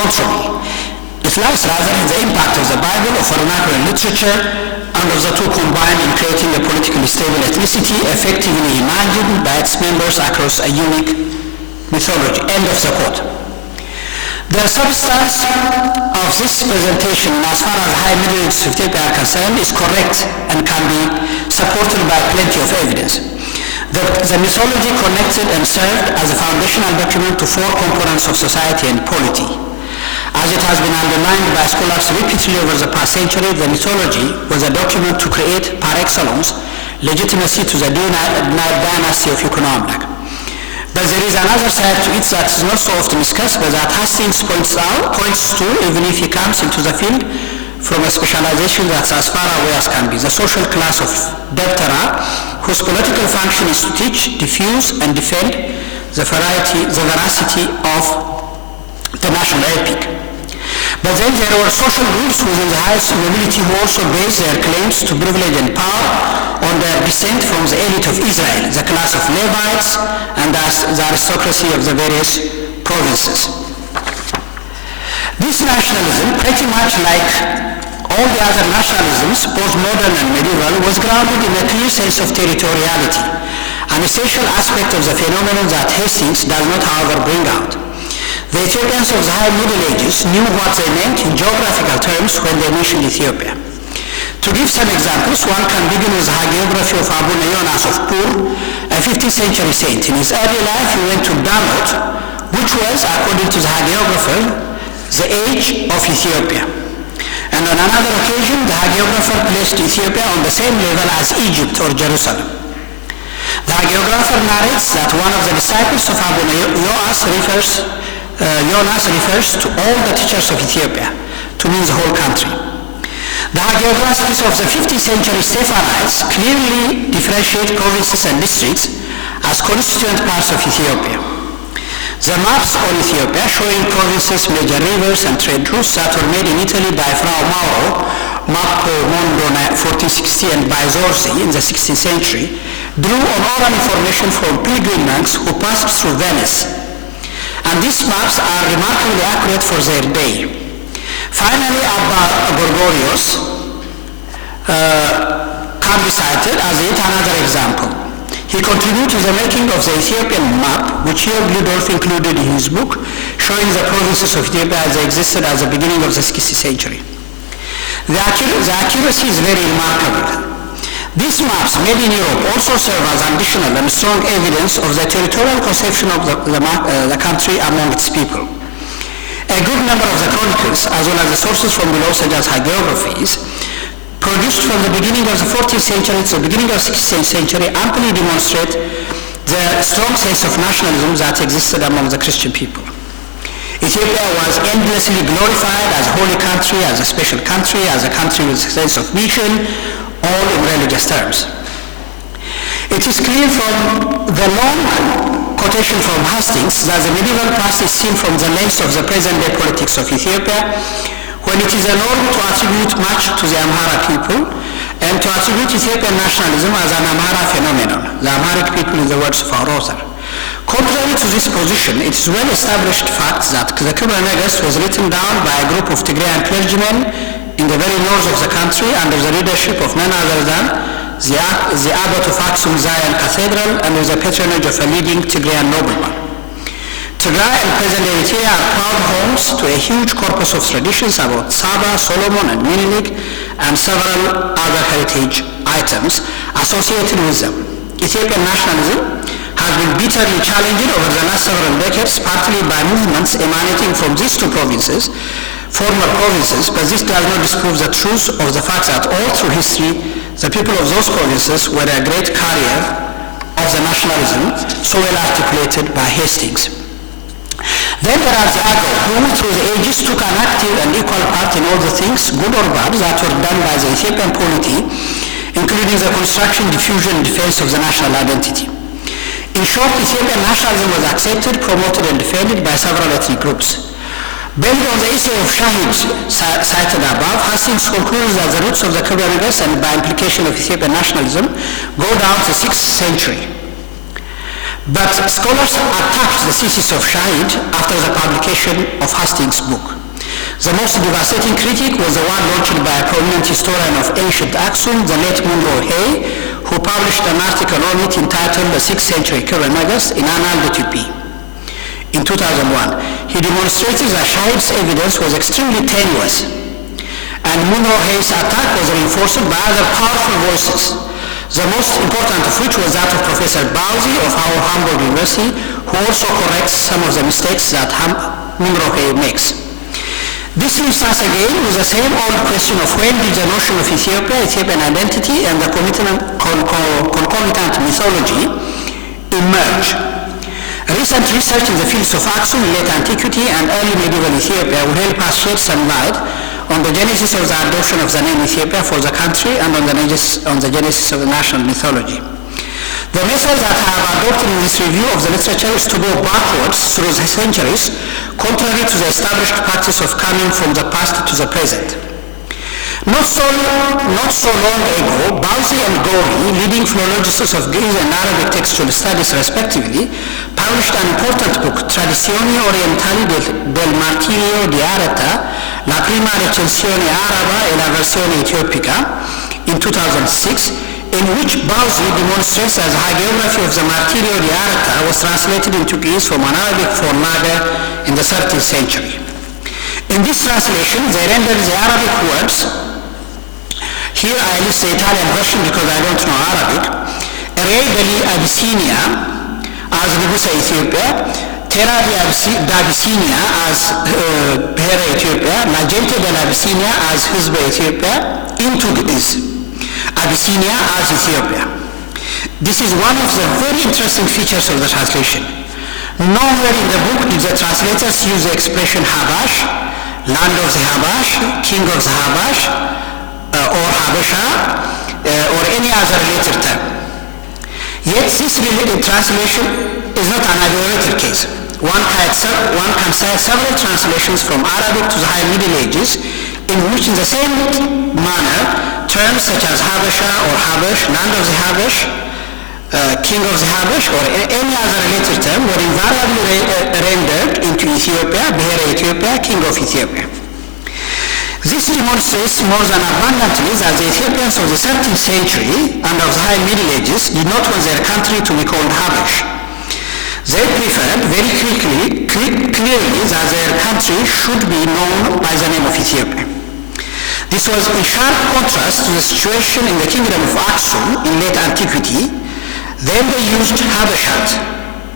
contrary. It lies rather in the impact of the Bible, of vernacular literature, and of the two combined in creating a politically stable ethnicity effectively imagined by its members across a unique mythology. End of the quote. The substance of this presentation, as far as high Middle Ages of Ethiopia are concerned, is correct and can be supported by plenty of evidence. The mythology connected and served as a foundational document to four components of society and polity. As it has been underlined by scholars repeatedly over the past century, the mythology was a document to create, par excellence, legitimacy to the dynasty of Yukonamlak. But there is another side to it that is not so often discussed, but that Hastings points to, even if he comes into the field from a specialization that's as far away as can be, the social class of Deptera, whose political function is to teach, diffuse, and defend the veracity of the national epic. But then there were social groups within the highest nobility who also based their claims to privilege and power on their descent from the elite of Israel, the class of Levites, and the aristocracy of the various provinces. This nationalism, pretty much like all the other nationalisms, both modern and medieval, was grounded in a clear sense of territoriality, an essential aspect of the phenomenon that Hastings does not, however, bring out. The Ethiopians of the High Middle Ages knew what they meant in geographical terms when they mentioned Ethiopia. To give some examples, one can begin with the hagiography of Abuna Yonas of Pur, a 15th century saint. In his early life, he went to Damot, which was, according to the hagiographer, the age of Ethiopia. And on another occasion, the hagiographer placed Ethiopia on the same level as Egypt or Jerusalem. The hagiographer narrates that one of the disciples of Abuna Yonas refers to all the teachers of Ethiopia, to mean the whole country. The hagiographies of the 15th century Stephanites clearly differentiate provinces and districts as constituent parts of Ethiopia. The maps on Ethiopia showing provinces, major rivers, and trade routes that were made in Italy by Fra Mauro, Mappo Mondo 1460, and by Zorzi in the 16th century, drew on oral information from pilgrim monks who passed through Venice. And these maps are remarkably accurate for their day. Finally, Abba Gorgorios can be cited as yet another example. He contributed to the making of the Ethiopian map, which Jörg Ludolf included in his book, showing the provinces of Ethiopia as they existed at the beginning of the 16th century. The accuracy is very remarkable. These maps made in Europe also serve as additional and strong evidence of the territorial conception of the country among its people. A good number of the chronicles, as well as the sources from below, such as hagiographies, produced from the beginning of the 14th century to the beginning of the 16th century, amply demonstrate the strong sense of nationalism that existed among the Christian people. Ethiopia was endlessly glorified as a holy country, as a special country, as a country with a sense of mission, all in religious terms. It is clear from the long quotation from Hastings that the medieval past is seen from the lens of the present-day politics of Ethiopia, when it is a norm to attribute much to the Amhara people and to attribute Ethiopian nationalism as an Amhara phenomenon, the Amharic people in the words of our author. Contrary to this position, it is well-established fact that the Kibra Negus was written down by a group of Tigrayan clergymen in the very north of the country under the leadership of none other than the abbot of Aksum Zion Cathedral and with the patronage of a leading Tigrayan nobleman. Tigray and present Eritrea are proud homes to a huge corpus of traditions about Saba, Solomon, and Minilik, and several other heritage items associated with them. Ethiopian nationalism has been bitterly challenged over the last several decades, partly by movements emanating from these two provinces, former provinces, but this does not disprove the truth of the fact that all through history, the people of those provinces were a great carrier of the nationalism so well articulated by Hastings. Then there are the Agro, who through the ages took an active and equal part in all the things, good or bad, that were done by the Ethiopian polity, including the construction, diffusion, and defense of the national identity. In short, Ethiopian nationalism was accepted, promoted, and defended by several ethnic groups. Based on the essay of Shahid cited above, Hastings concludes that the roots of the Kibra Negus and by implication of Ethiopian nationalism go down to the 6th century. But scholars attacked the thesis of Shahid after the publication of Hastings' book. The most devastating critique was the one launched by a prominent historian of ancient Aksum, the late Munro Hay, who published an article on it entitled The 6th Century Kuranagas in Annales de Tupi. In 2001, he demonstrated that Shahid's evidence was extremely tenuous, and Munro Hay's attack was reinforced by other powerful voices, the most important of which was that of Professor Bauzi of our Hamburg University, who also corrects some of the mistakes that Munro Hay makes. This leaves us again with the same old question of when did the notion of Ethiopia, Ethiopian identity, and the concomitant mythology emerge. Recent research in the fields of Aksum, late antiquity, and early medieval Ethiopia will help us shed some light on the genesis of the adoption of the name Ethiopia for the country and on the genesis of the national mythology. The method that I have adopted in this review of the literature is to go backwards through the centuries, contrary to the established practice of coming from the past to the present. Not so long ago, Bauzi and Gori, leading philologists of Greek and Arabic textual studies respectively, published an important book, Tradizioni Orientali del Martirio di Areta, la prima recensione araba e la versione etiopica, in 2006, in which Bauzi demonstrates that the hagiography of the Martirio di Areta was translated into Greece from an Arabic Fornaga in the 13th century. In this translation, they rendered the Arabic words, here I list the Italian version because I don't know Arabic, Re degli Abyssinia as Nebusa Ethiopia, Terra d'Abyssinia as Pera Ethiopia, La Gente dell'Abyssinia as Hizba Ethiopia, into Greece. Abyssinia as Ethiopia. This is one of the very interesting features of the translation. Nowhere in the book did the translators use the expression Habash, land of the Habash, king of the Habash, or Habasha, or any other related term. Yet this related translation is not an isolated case. One can cite several translations from Arabic to the High Middle Ages in which in the same manner terms such as Habasha or Habash, land of the Habash, king of the Habash, or any other related term were invariably rendered into Ethiopia, Behere Ethiopia, king of Ethiopia. This demonstrates more than abundantly that the Ethiopians of the 13th century and of the High Middle Ages did not want their country to be called Habash. They preferred very clearly that their country should be known by the name of Ethiopia. This was in sharp contrast to the situation in the kingdom of Aksum in late antiquity. Then they used Habashat,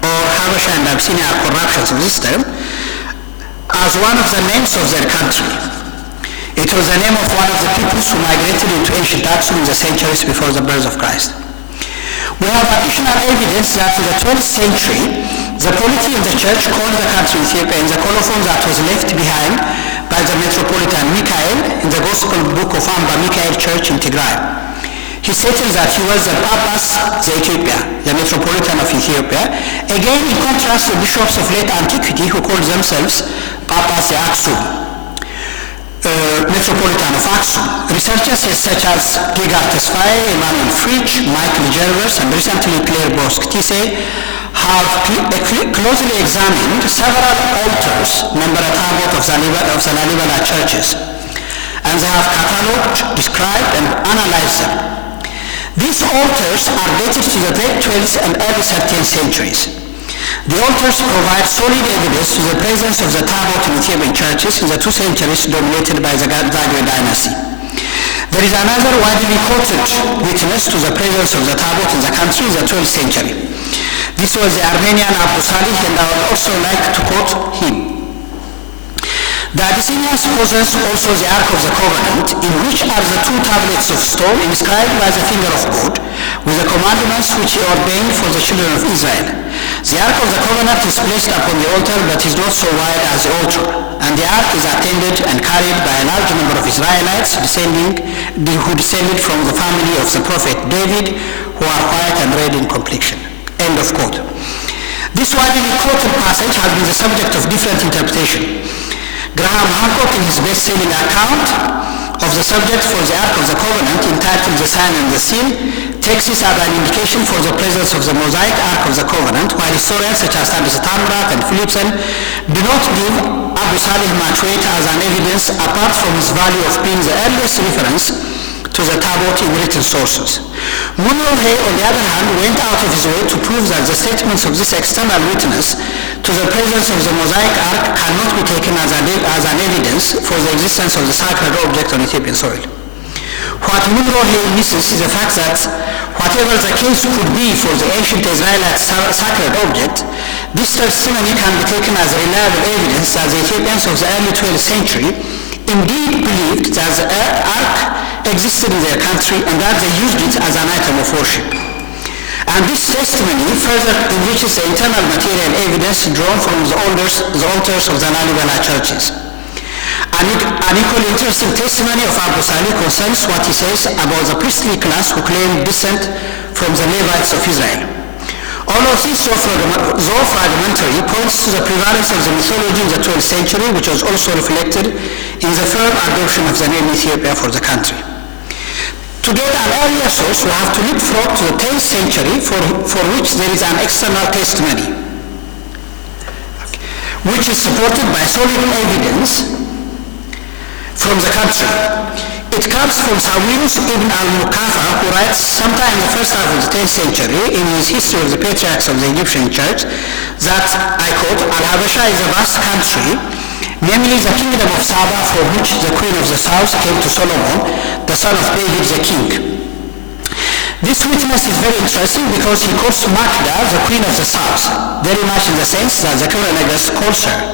or Habasha and Abyssinia are corruptions of this term, as one of the names of their country. It was the name of one of the peoples who migrated into ancient Aksum in the centuries before the birth of Christ. We have additional evidence that in the 12th century, the polity of the church called the country Ethiopia in the colophon that was left behind by the Metropolitan Michael in the Gospel book of Amba Michael Church in Tigray. He stated that he was the Papas the Ethiopia, the Metropolitan of Ethiopia, again in contrast to bishops of late antiquity who called themselves Papas the Aksum, Metropolitan of Aksum. Researchers such as Gigar Tesfaye, Emmanuel Fritsch, Michael Gervers, and recently Claire Bosk-Tisse have closely examined several altars, Membaratabot of the Lalibela churches, and they have catalogued, described, and analyzed them. These altars are dated to the late 12th and early 13th centuries. The altars provide solid evidence to the presence of the Tabot in Ethiopian churches in the 2 centuries dominated by the Zagwe dynasty. There is another widely quoted witness to the presence of the Tabot in the country in the 12th century. This was the Armenian Abu Salih, and I would also like to quote him. The Abyssinians possess also the Ark of the Covenant, in which are the 2 tablets of stone inscribed by the finger of God, with the commandments which he ordained for the children of Israel. The Ark of the Covenant is placed upon the altar, but is not so wide as the altar, and the Ark is attended and carried by a large number of Israelites who descended from the family of the prophet David, who are white and red in complexion. End of quote. This widely quoted passage has been the subject of different interpretation. Graham Hancock, in his best-selling account of the subject for the Ark of the Covenant, entitled The Sign and the Seal, takes this as an indication for the presence of the Mosaic Ark of the Covenant, while historians such as Tabitha Tamrat and Philipson do not give Abu Salih much weight as an evidence apart from his value of being the earliest reference to the Tabot in written sources. Munro Hay, on the other hand, went out of his way to prove that the statements of this external witness to the presence of the Mosaic Ark cannot be taken as an evidence for the existence of the sacred object on Ethiopian soil. What Munro Hay misses is the fact that whatever the case could be for the ancient Israelite sacred object, this testimony can be taken as reliable evidence that the Ethiopians of the early 12th century indeed believed that the Ark existed in their country and that they used it as an item of worship. And this testimony further enriches the internal material evidence drawn from the altars of the Lalibela churches. An equally interesting testimony of Abu Salih concerns what he says about the priestly class who claim descent from the Levites of Israel. All of this, though fragmentary, points to the prevalence of the mythology in the 12th century, which was also reflected in the firm adoption of the name Ethiopia for the country. To get an earlier source, we have to leapfrog to the 10th century, for which there is an external testimony, which is supported by solid evidence from the country. It comes from Sawirus ibn al-Mukafa, who writes sometime in the first half of the 10th century in his History of the Patriarchs of the Egyptian Church that, I quote, Al-Habasha is a vast country, namely the kingdom of Saba, from which the queen of the south came to Solomon, the son of David the king. This witness is very interesting because he quotes Makda, the queen of the south, very much in the sense that the Kuranegas calls her.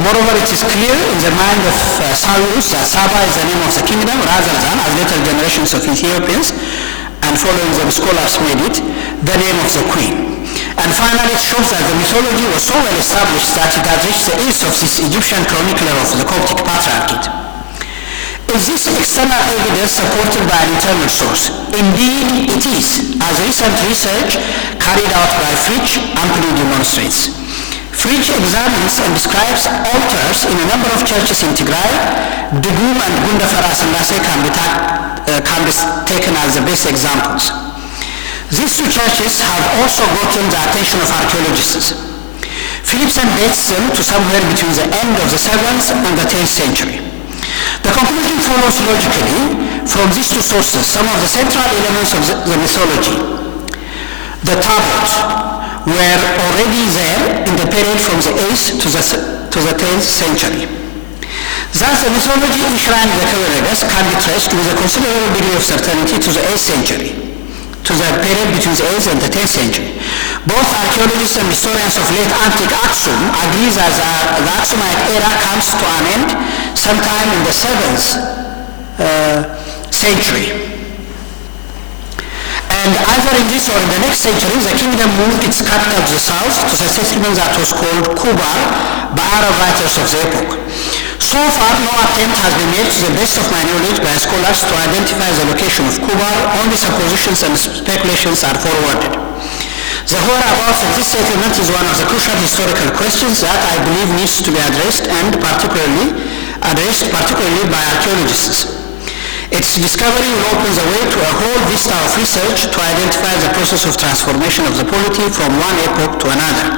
Moreover, it is clear in the mind of Sawirus that Saba is the name of the kingdom rather than, as later generations of Ethiopians, and following them scholars made it, the name of the queen. And finally, it shows that the mythology was so well established that it had reached the ears of this Egyptian chronicler of the Coptic Patriarchate. Is this external evidence supported by an internal source? Indeed, it is, as recent research carried out by Fritsch amply demonstrates. Fritsch examines and describes altars in a number of churches in Tigray. Dugum and Gunda Farasandase can be taken as the best examples. These two churches have also gotten the attention of archaeologists. Philipson dates them to somewhere between the end of the 7th and the 10th century. The conclusion follows logically from these two sources some of the central elements of the mythology. The Tabot were already there in the period from the 8th to the 10th century. Thus, the mythology enshrined the Kuranegas can be traced with a considerable degree of certainty to the 8th century, to the period between the 8th and the 10th century. Both archaeologists and historians of late antique Aksum agree that the Aksumite era comes to an end sometime in the 7th century. And either in this or in the next century, the kingdom moved its capital to the south to the settlement that was called Kubar by Arab writers of the epoch. So far, no attempt has been made, to the best of my knowledge, by scholars to identify the location of Kubar. Only suppositions and speculations are forwarded. The whereabouts of this settlement is one of the crucial historical questions that I believe needs to be addressed particularly by archaeologists. Its discovery will open the way to a whole vista of research to identify the process of transformation of the polity from one epoch to another.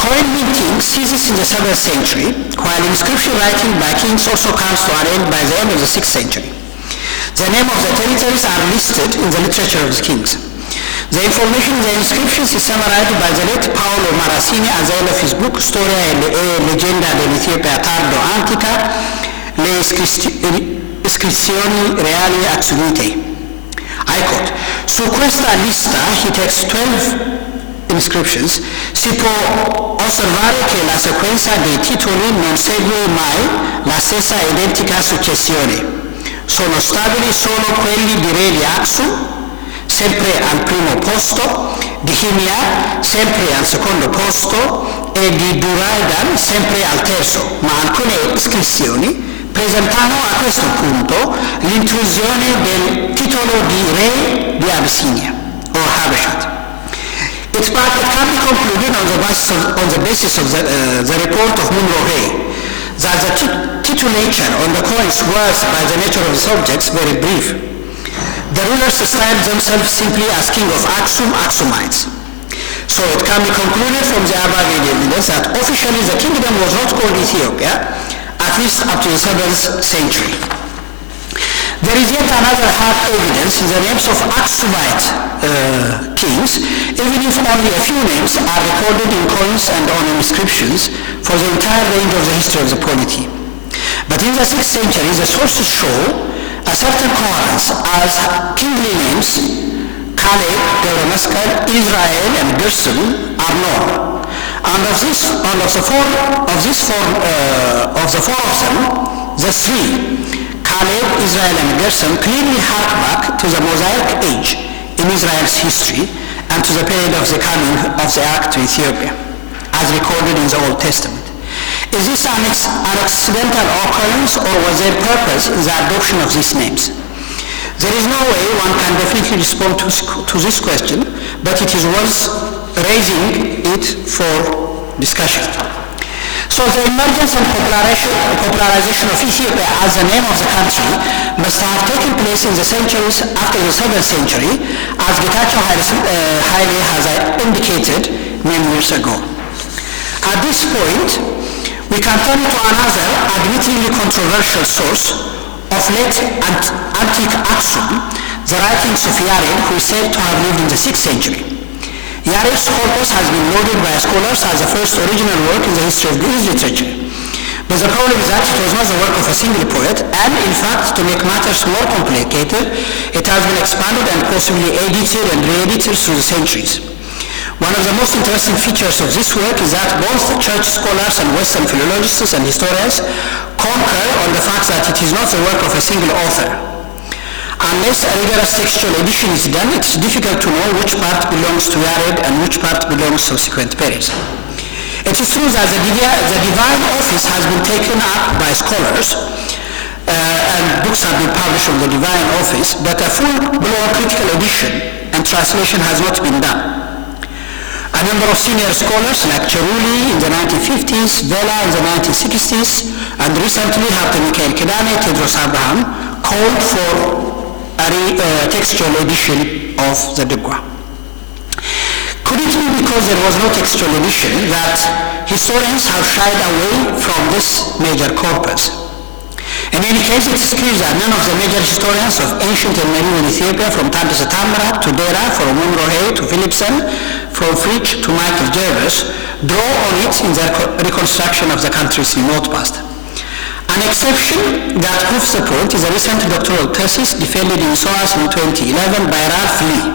Coin minting ceases in the 7th century, while inscription writing by kings also comes to an end by the end of the 6th century. The name of the territories are listed in the literature of the kings. The information in the inscriptions is summarized by the late Paolo Marassini at the end of his book Storia e leggenda dell'Ethiopia tardo antica, le iscrizioni reali attribuite. I quote, su questa lista, he takes 12 inscriptions, si può osservare che la sequenza dei titoli non segue mai la stessa identica successione. Sono stabili solo quelli di re di Aksum, sempre al primo posto, di Himia, sempre al secondo posto, e di Duraidan, sempre al terzo, ma alcune iscrizioni presentano a questo punto l'intrusione del titolo di re di Abyssinia, or Habashat. It can be concluded on the basis of the report of Munro Hay that the titulature on the coins was, by the nature of the subjects, very brief. The rulers styled themselves simply as king of Aksum, Aksumites. So it can be concluded from the above evidence that officially the kingdom was not called Ethiopia, at least up to the 7th century. There is yet another hard evidence in the names of Aksumite kings, even if only a few names are recorded in coins and on inscriptions for the entire range of the history of the polity. But in the 6th century, the sources show a certain coherence as kingly names Caleb, Devramaskal, Israel, and Gerson are known. And of the four of them, the three, Caleb, Israel, and Gerson, clearly hark back to the Mosaic age in Israel's history and to the period of the coming of the Ark to Ethiopia, as recorded in the Old Testament. Is this an accidental occurrence, or was there purpose in the adoption of these names? There is no way one can definitely respond to this question, but it is worth raising it for discussion. So the emergence and popularization of Ethiopia as the name of the country must have taken place in the centuries after the 7th century, as Getachew Haile has indicated many years ago. At this point, we can turn to another admittedly controversial source of late antique Aksum, the writings of Yared, who is said to have lived in the 6th century. Yared's corpus has been lauded by scholars as the first original work in the history of Greek literature. But the problem is that it was not the work of a single poet, and in fact, to make matters more complicated, it has been expanded and possibly edited and re-edited through the centuries. One of the most interesting features of this work is that both church scholars and Western philologists and historians concur on the fact that it is not the work of a single author. Unless a rigorous textual edition is done, it is difficult to know which part belongs to Yared and which part belongs to subsequent periods. It is true that the divine office has been taken up by scholars, and books have been published on the divine office, but a full-blown critical edition and translation has not been done. A number of senior scholars like Cerulli in the 1950s, Vela in the 1960s, and recently Dr. Mikhail Kidane, Tedros Abraham, called for a textual edition of the Dugwa. Could it be because there was no textual edition that historians have shied away from this major corpus? In any case, it is clear that none of the major historians of ancient and medieval Ethiopia, from Taddese Tammrat to Dera, from Umrohe to Philipsen, from Fritsch to Michael Jervers, draw on it in their reconstruction of the country's remote past. An exception that proves the point is a recent doctoral thesis defended in SOAS in 2011 by Ralph Lee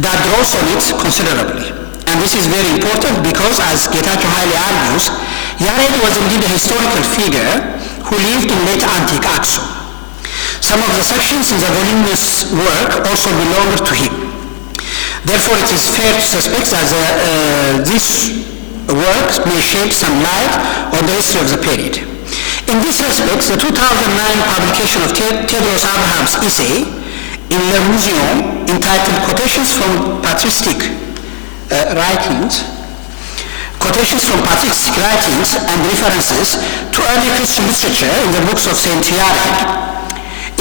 that draws on it considerably. And this is very important because, as Getachew Haile argues, Yared was indeed a historical figure who lived in late antique Aksum. Some of the sections in the voluminous work also belonged to him. Therefore, it is fair to suspect that this work may shed some light on the history of the period. In this respect, the 2009 publication of Tedros Abraham's essay in Le Museum, entitled Quotations from Patristic Writings and References to Early Christian Literature in the books of Saint Yared,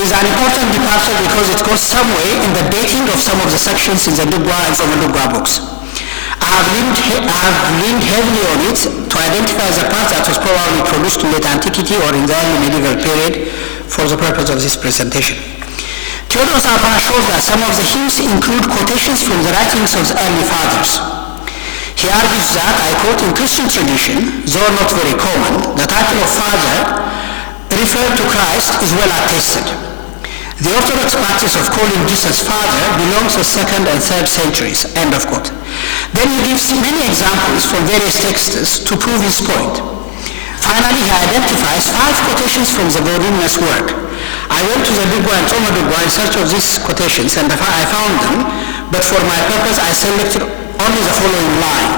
is an important departure because it goes some way in the dating of some of the sections in the Dugwa and Dugwa books. I have leaned heavily on it to identify the part that was probably produced in late antiquity or in the early medieval period for the purpose of this presentation. Tedros Abraham shows that some of the hymns include quotations from the writings of the early fathers. He argues that, I quote, in Christian tradition, though not very common, the title of father referred to Christ is well attested. The Orthodox practice of calling Jesus Father belongs to 2nd and 3rd centuries, end of quote. Then he gives many examples from various texts to prove his point. Finally, he identifies 5 quotations from the voluminous work. I went to the Dugwa and Toma Dugwa in search of these quotations, and I found them, but for my purpose I selected only the following line.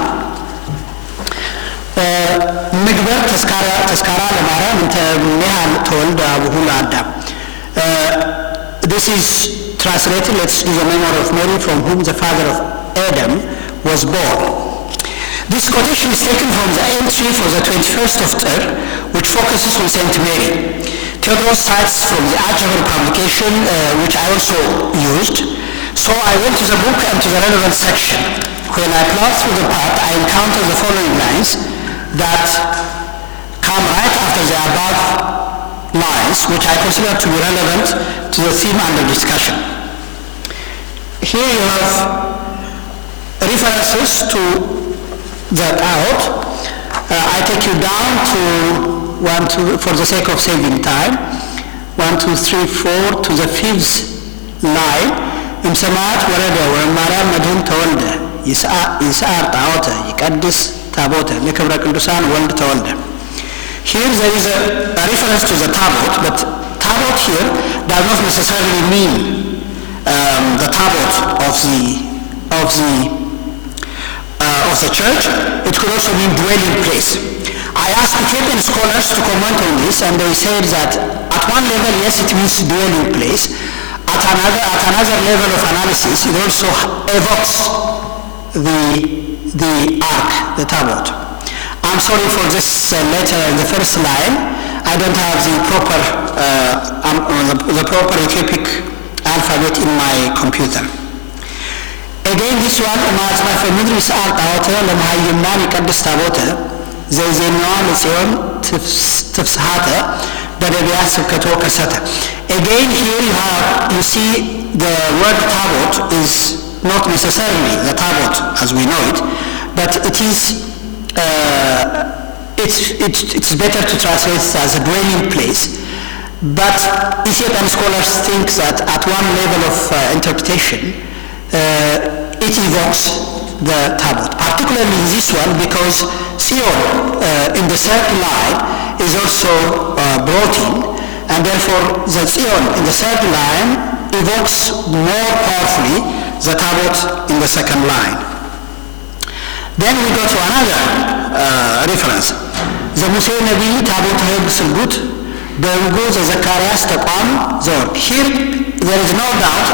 ምግበር ተስካራ ለማርያም እንተ ምንያል ተወልደ አቡሁ ለአዳም. This is translated, let's do the memory of Mary, from whom the father of Adam was born. This quotation is taken from the entry for the 21st of Ter, which focuses on Saint Mary. Theodros cites from the Archival publication, which I also used. So I went to the book and to the relevant section. When I plowed through the part, I encountered the following lines that come right after the above lines, which I consider to be relevant to the theme under discussion. Here you have references to the out. I take you down to for the sake of saving time, 1, 2, 3, 4 to the 5th line. إمسمات ورده ومرام مدهون تولده يسار تعوته يقدس تابوته لكبر قدسان ولد تولده. Here there is a reference to the tabot, but tabot here does not necessarily mean the tabot of the church. It could also mean dwelling place. I asked Ethiopian scholars to comment on this, and they said that at one level, yes, it means dwelling place. At another level of analysis, it also evokes the ark, the tabot. I'm sorry for this letter in the first line. I don't have the proper Ethiopic alphabet in my computer. Again, this one, ما في المدري سأل تعوته لما هيمنان يقدس تابوته زي نوع لسيون تفسحاته بدأ بيحسب كتوكا سته. Again, here you see the word tabot is not necessarily the tabot as we know it, but it is it's better to translate it as a dwelling place. But Ethiopian scholars think that at one level of interpretation, it evokes the tabot, particularly in this one because Sion in the third line is also brought in, and therefore the Sion in the third line evokes more powerfully the tabot in the second line. Then we go to another reference. The Musa Nabi tabot Heg Sulgut, the Ugo the Zacharias Taqam Zor. Here there is no doubt,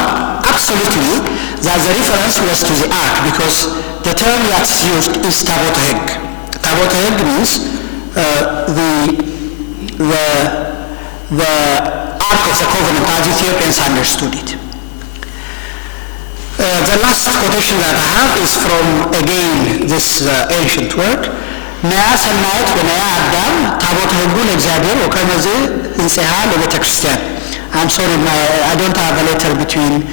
absolutely, that the reference was to the ark because the term that's used is tabot Heg. Tabot Heg means the Ark of the Covenant as Ethiopians understood it. The last quotation that I have is from, again, this ancient work. نيا سنايت ونيا عدام تابوت هنقول إجابير وكما زي انسحال لبيت كريستيان. I'm sorry, I don't have a letter between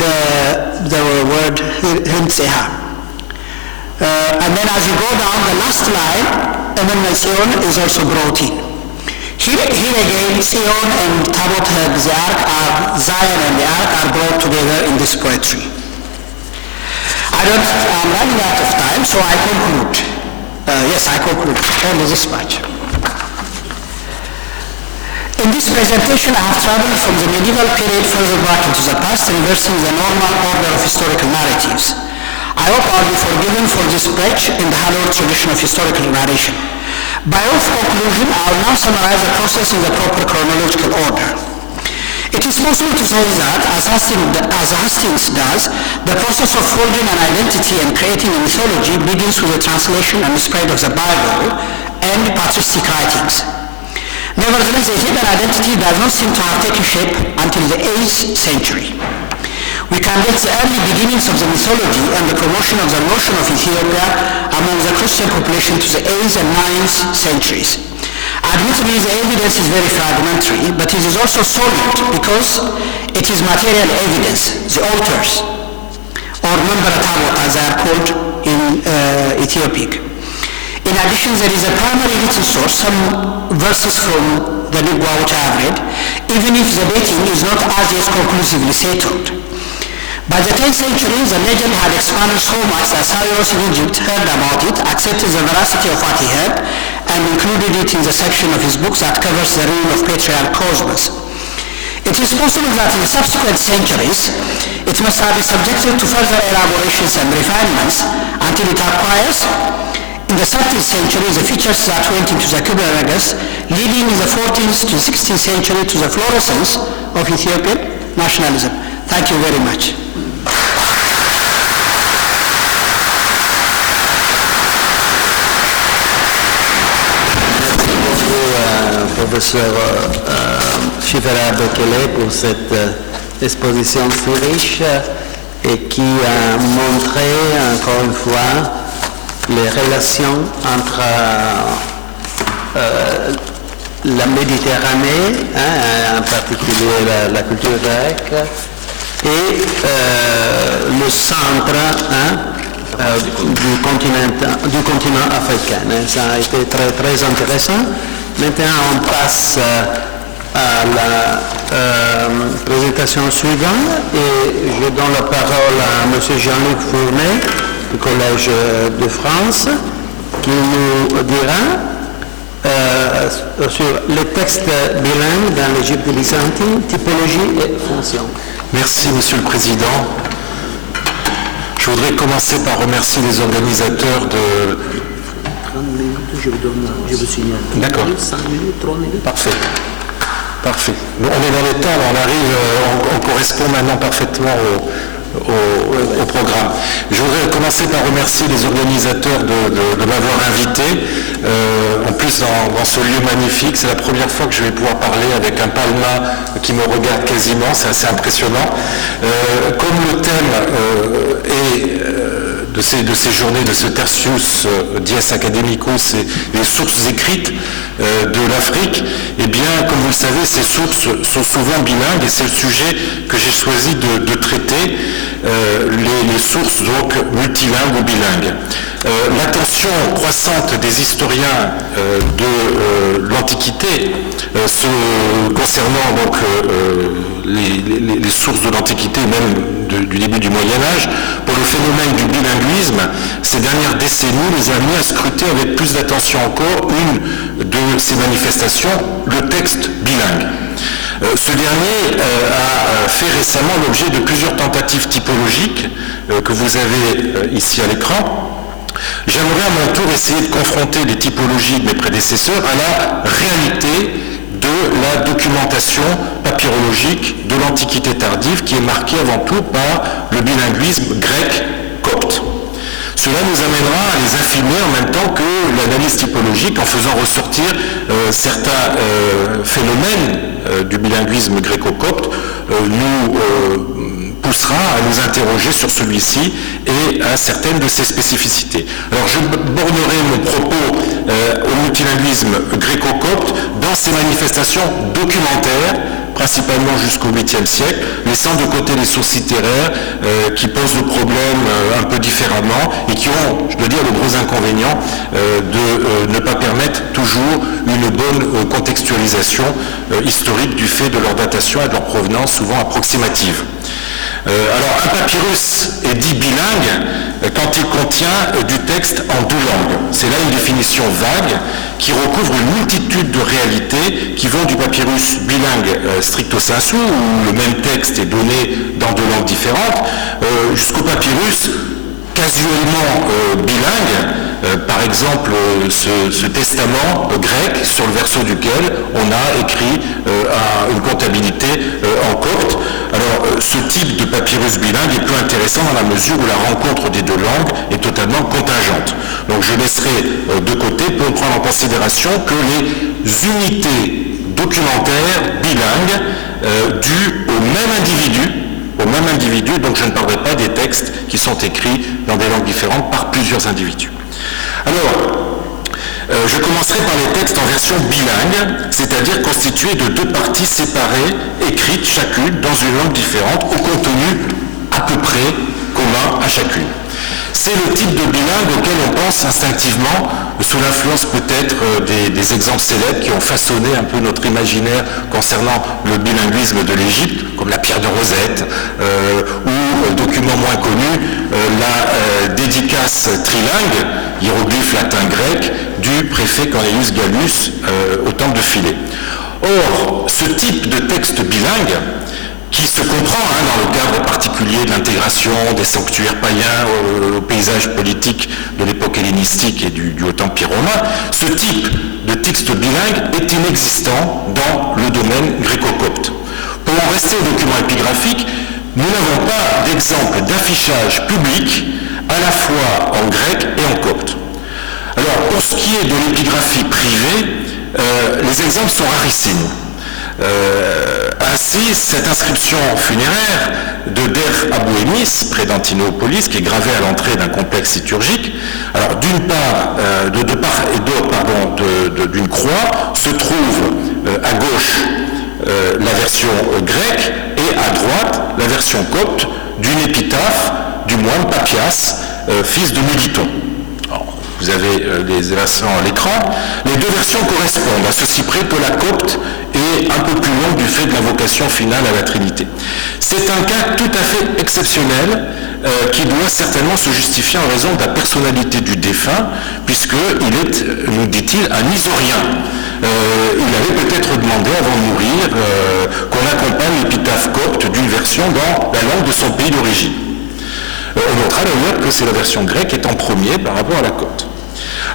the word Hinseha. And then as you go down the last line, Emmanuel Sion is also brought in. Here again, Sion and Tabot the Ark are, Zion and the Ark are brought together in this poetry. I'm running out of time, so I conclude. Yes, I conclude. Only this much. In this presentation, I have traveled from the medieval period further back into the past, reversing the normal order of historical narratives. I hope I will be forgiven for this breach in the hallowed tradition of historical narration. By way of conclusion, I will now summarize the process in the proper chronological order. It is possible to say that, as Hastings does, the process of forging an identity and creating a mythology begins with the translation and the spread of the Bible and patristic writings. Nevertheless, the Ethiopian identity does not seem to have taken shape until the 8th century. We can get the early beginnings of the mythology and the promotion of the notion of Ethiopia among the Christian population to the 8th and 9th centuries. Admittedly, the evidence is very fragmentary, but it is also solid because it is material evidence, the altars, or Member-Tabot as they are called in Ethiopic. In addition, there is a primary written source, some verses from the Lingua which I have read, even if the dating is not as yet conclusively settled. By the 10th century, the legend had expanded so much that Cyrus in Egypt heard about it, accepted the veracity of what he heard, and included it in the section of his books that covers the reign of Patriarch Cosmas. It is possible that in subsequent centuries, it must have been subjected to further elaborations and refinements until it acquires, in the 13th century, the features that went into the Kubla-Nagas, leading in the 14th to 16th century to the florescence of Ethiopian nationalism. Thank you very much. professeur Shifra Bekele pour cette exposition si riche et qui a montré encore une fois les relations entre la Méditerranée, en particulier la culture grecque, et le centre du continent africain. Ça a été très, très intéressant. Maintenant, on passe à la présentation suivante et je donne la parole à M. Jean-Luc Fournet du Collège de France qui nous dira sur les textes bilingues dans l'Égypte byzantine, typologie et fonction. Merci, Monsieur le Président. Je voudrais commencer par remercier les organisateurs de... 30 minutes, je vous signale. D'accord. 5 minutes, 3 minutes. Parfait. Parfait. On est dans les temps, on arrive, on correspond maintenant parfaitement au programme. Je voudrais commencer par remercier les organisateurs de m'avoir invité. En plus, dans ce lieu magnifique, c'est la première fois que je vais pouvoir parler avec un palma qui me regarde quasiment, c'est assez impressionnant. Comme le thème est de ces journées, de ce tertius dies academicus, c'est les sources écrites de l'Afrique, et bien, comme vous le savez, ces sources sont souvent bilingues, et c'est le sujet que j'ai choisi de traiter, les sources donc multilingues ou bilingues. L'attention croissante des historiens de l'Antiquité concernant donc les sources de l'Antiquité, même du début du Moyen-Âge, pour le phénomène du bilinguisme, ces dernières décennies les a amenés à scruter avec plus d'attention encore une de ces manifestations, le texte bilingue. Ce dernier a fait récemment l'objet de plusieurs tentatives typologiques que vous avez ici à l'écran. J'aimerais à mon tour essayer de confronter les typologies de mes prédécesseurs à la réalité de la documentation papyrologique de l'Antiquité tardive qui est marquée avant tout par le bilinguisme grec-copte. Cela nous amènera à les affiner en même temps que l'analyse typologique en faisant ressortir certains phénomènes du bilinguisme gréco-copte nous poussera à nous interroger sur celui-ci et à certaines de ses spécificités. Alors je bornerai mon propos au multilinguisme gréco-copte dans ses manifestations documentaires, principalement jusqu'au 8e siècle, laissant de côté les sources littéraires qui posent le problème un peu différemment et qui ont, je dois dire, le gros inconvénient de ne pas permettre toujours une bonne contextualisation historique du fait de leur datation et de leur provenance souvent approximative. Alors, un papyrus est dit bilingue quand il contient du texte en deux langues. C'est là une définition vague qui recouvre une multitude de réalités qui vont du papyrus bilingue stricto sensu, où le même texte est donné dans deux langues différentes, jusqu'au papyrus casuellement bilingue, par exemple ce testament grec sur le verso duquel on a écrit une comptabilité en copte. Alors ce type de papyrus bilingue est plus intéressant dans la mesure où la rencontre des deux langues est totalement contingente. Donc je laisserai de côté pour prendre en considération que les unités documentaires bilingues dues au même individu, donc je ne parlerai pas des textes qui sont écrits dans des langues différentes par plusieurs individus. Alors, je commencerai par les textes en version bilingue, c'est-à-dire constitués de deux parties séparées, écrites chacune dans une langue différente, au contenu à peu près commun à chacune. C'est le type de bilingue auquel on pense instinctivement, sous l'influence peut-être des exemples célèbres qui ont façonné un peu notre imaginaire concernant le bilinguisme de l'Égypte, comme la pierre de Rosette, ou, document moins connu, la dédicace trilingue, hiéroglyphe latin-grec, du préfet Cornelius Gallus au temple de Philae. Or, ce type de texte bilingue, qui se comprend dans le cadre particulier de l'intégration des sanctuaires païens au paysage politique de l'époque hellénistique et du Haut Empire romain, ce type de texte bilingue est inexistant dans le domaine gréco-copte. Pour en rester aux documents épigraphiques, nous n'avons pas d'exemple d'affichage public à la fois en grec et en copte. Alors, pour ce qui est de l'épigraphie privée, les exemples sont rarissimes. Ainsi, cette inscription funéraire de Der Abou Emis, près d'Antinopolis, qui est gravée à l'entrée d'un complexe liturgique, alors d'une part, de part et d'autre, d'une croix, se trouve à gauche la version grecque et à droite la version copte d'une épitaphe du moine Papias, fils de Méliton. Vous avez les versions à l'écran. Les deux versions correspondent, à ceci près que la copte est un peu plus longue du fait de l'invocation finale à la Trinité. C'est un cas tout à fait exceptionnel qui doit certainement se justifier en raison de la personnalité du défunt, puisqu'il est, nous dit-il, un isorien. Il avait peut-être demandé avant de mourir qu'on accompagne l'épitaphe copte d'une version dans la langue de son pays d'origine. On notera d'ailleurs que c'est la version grecque qui est en premier par rapport à la copte.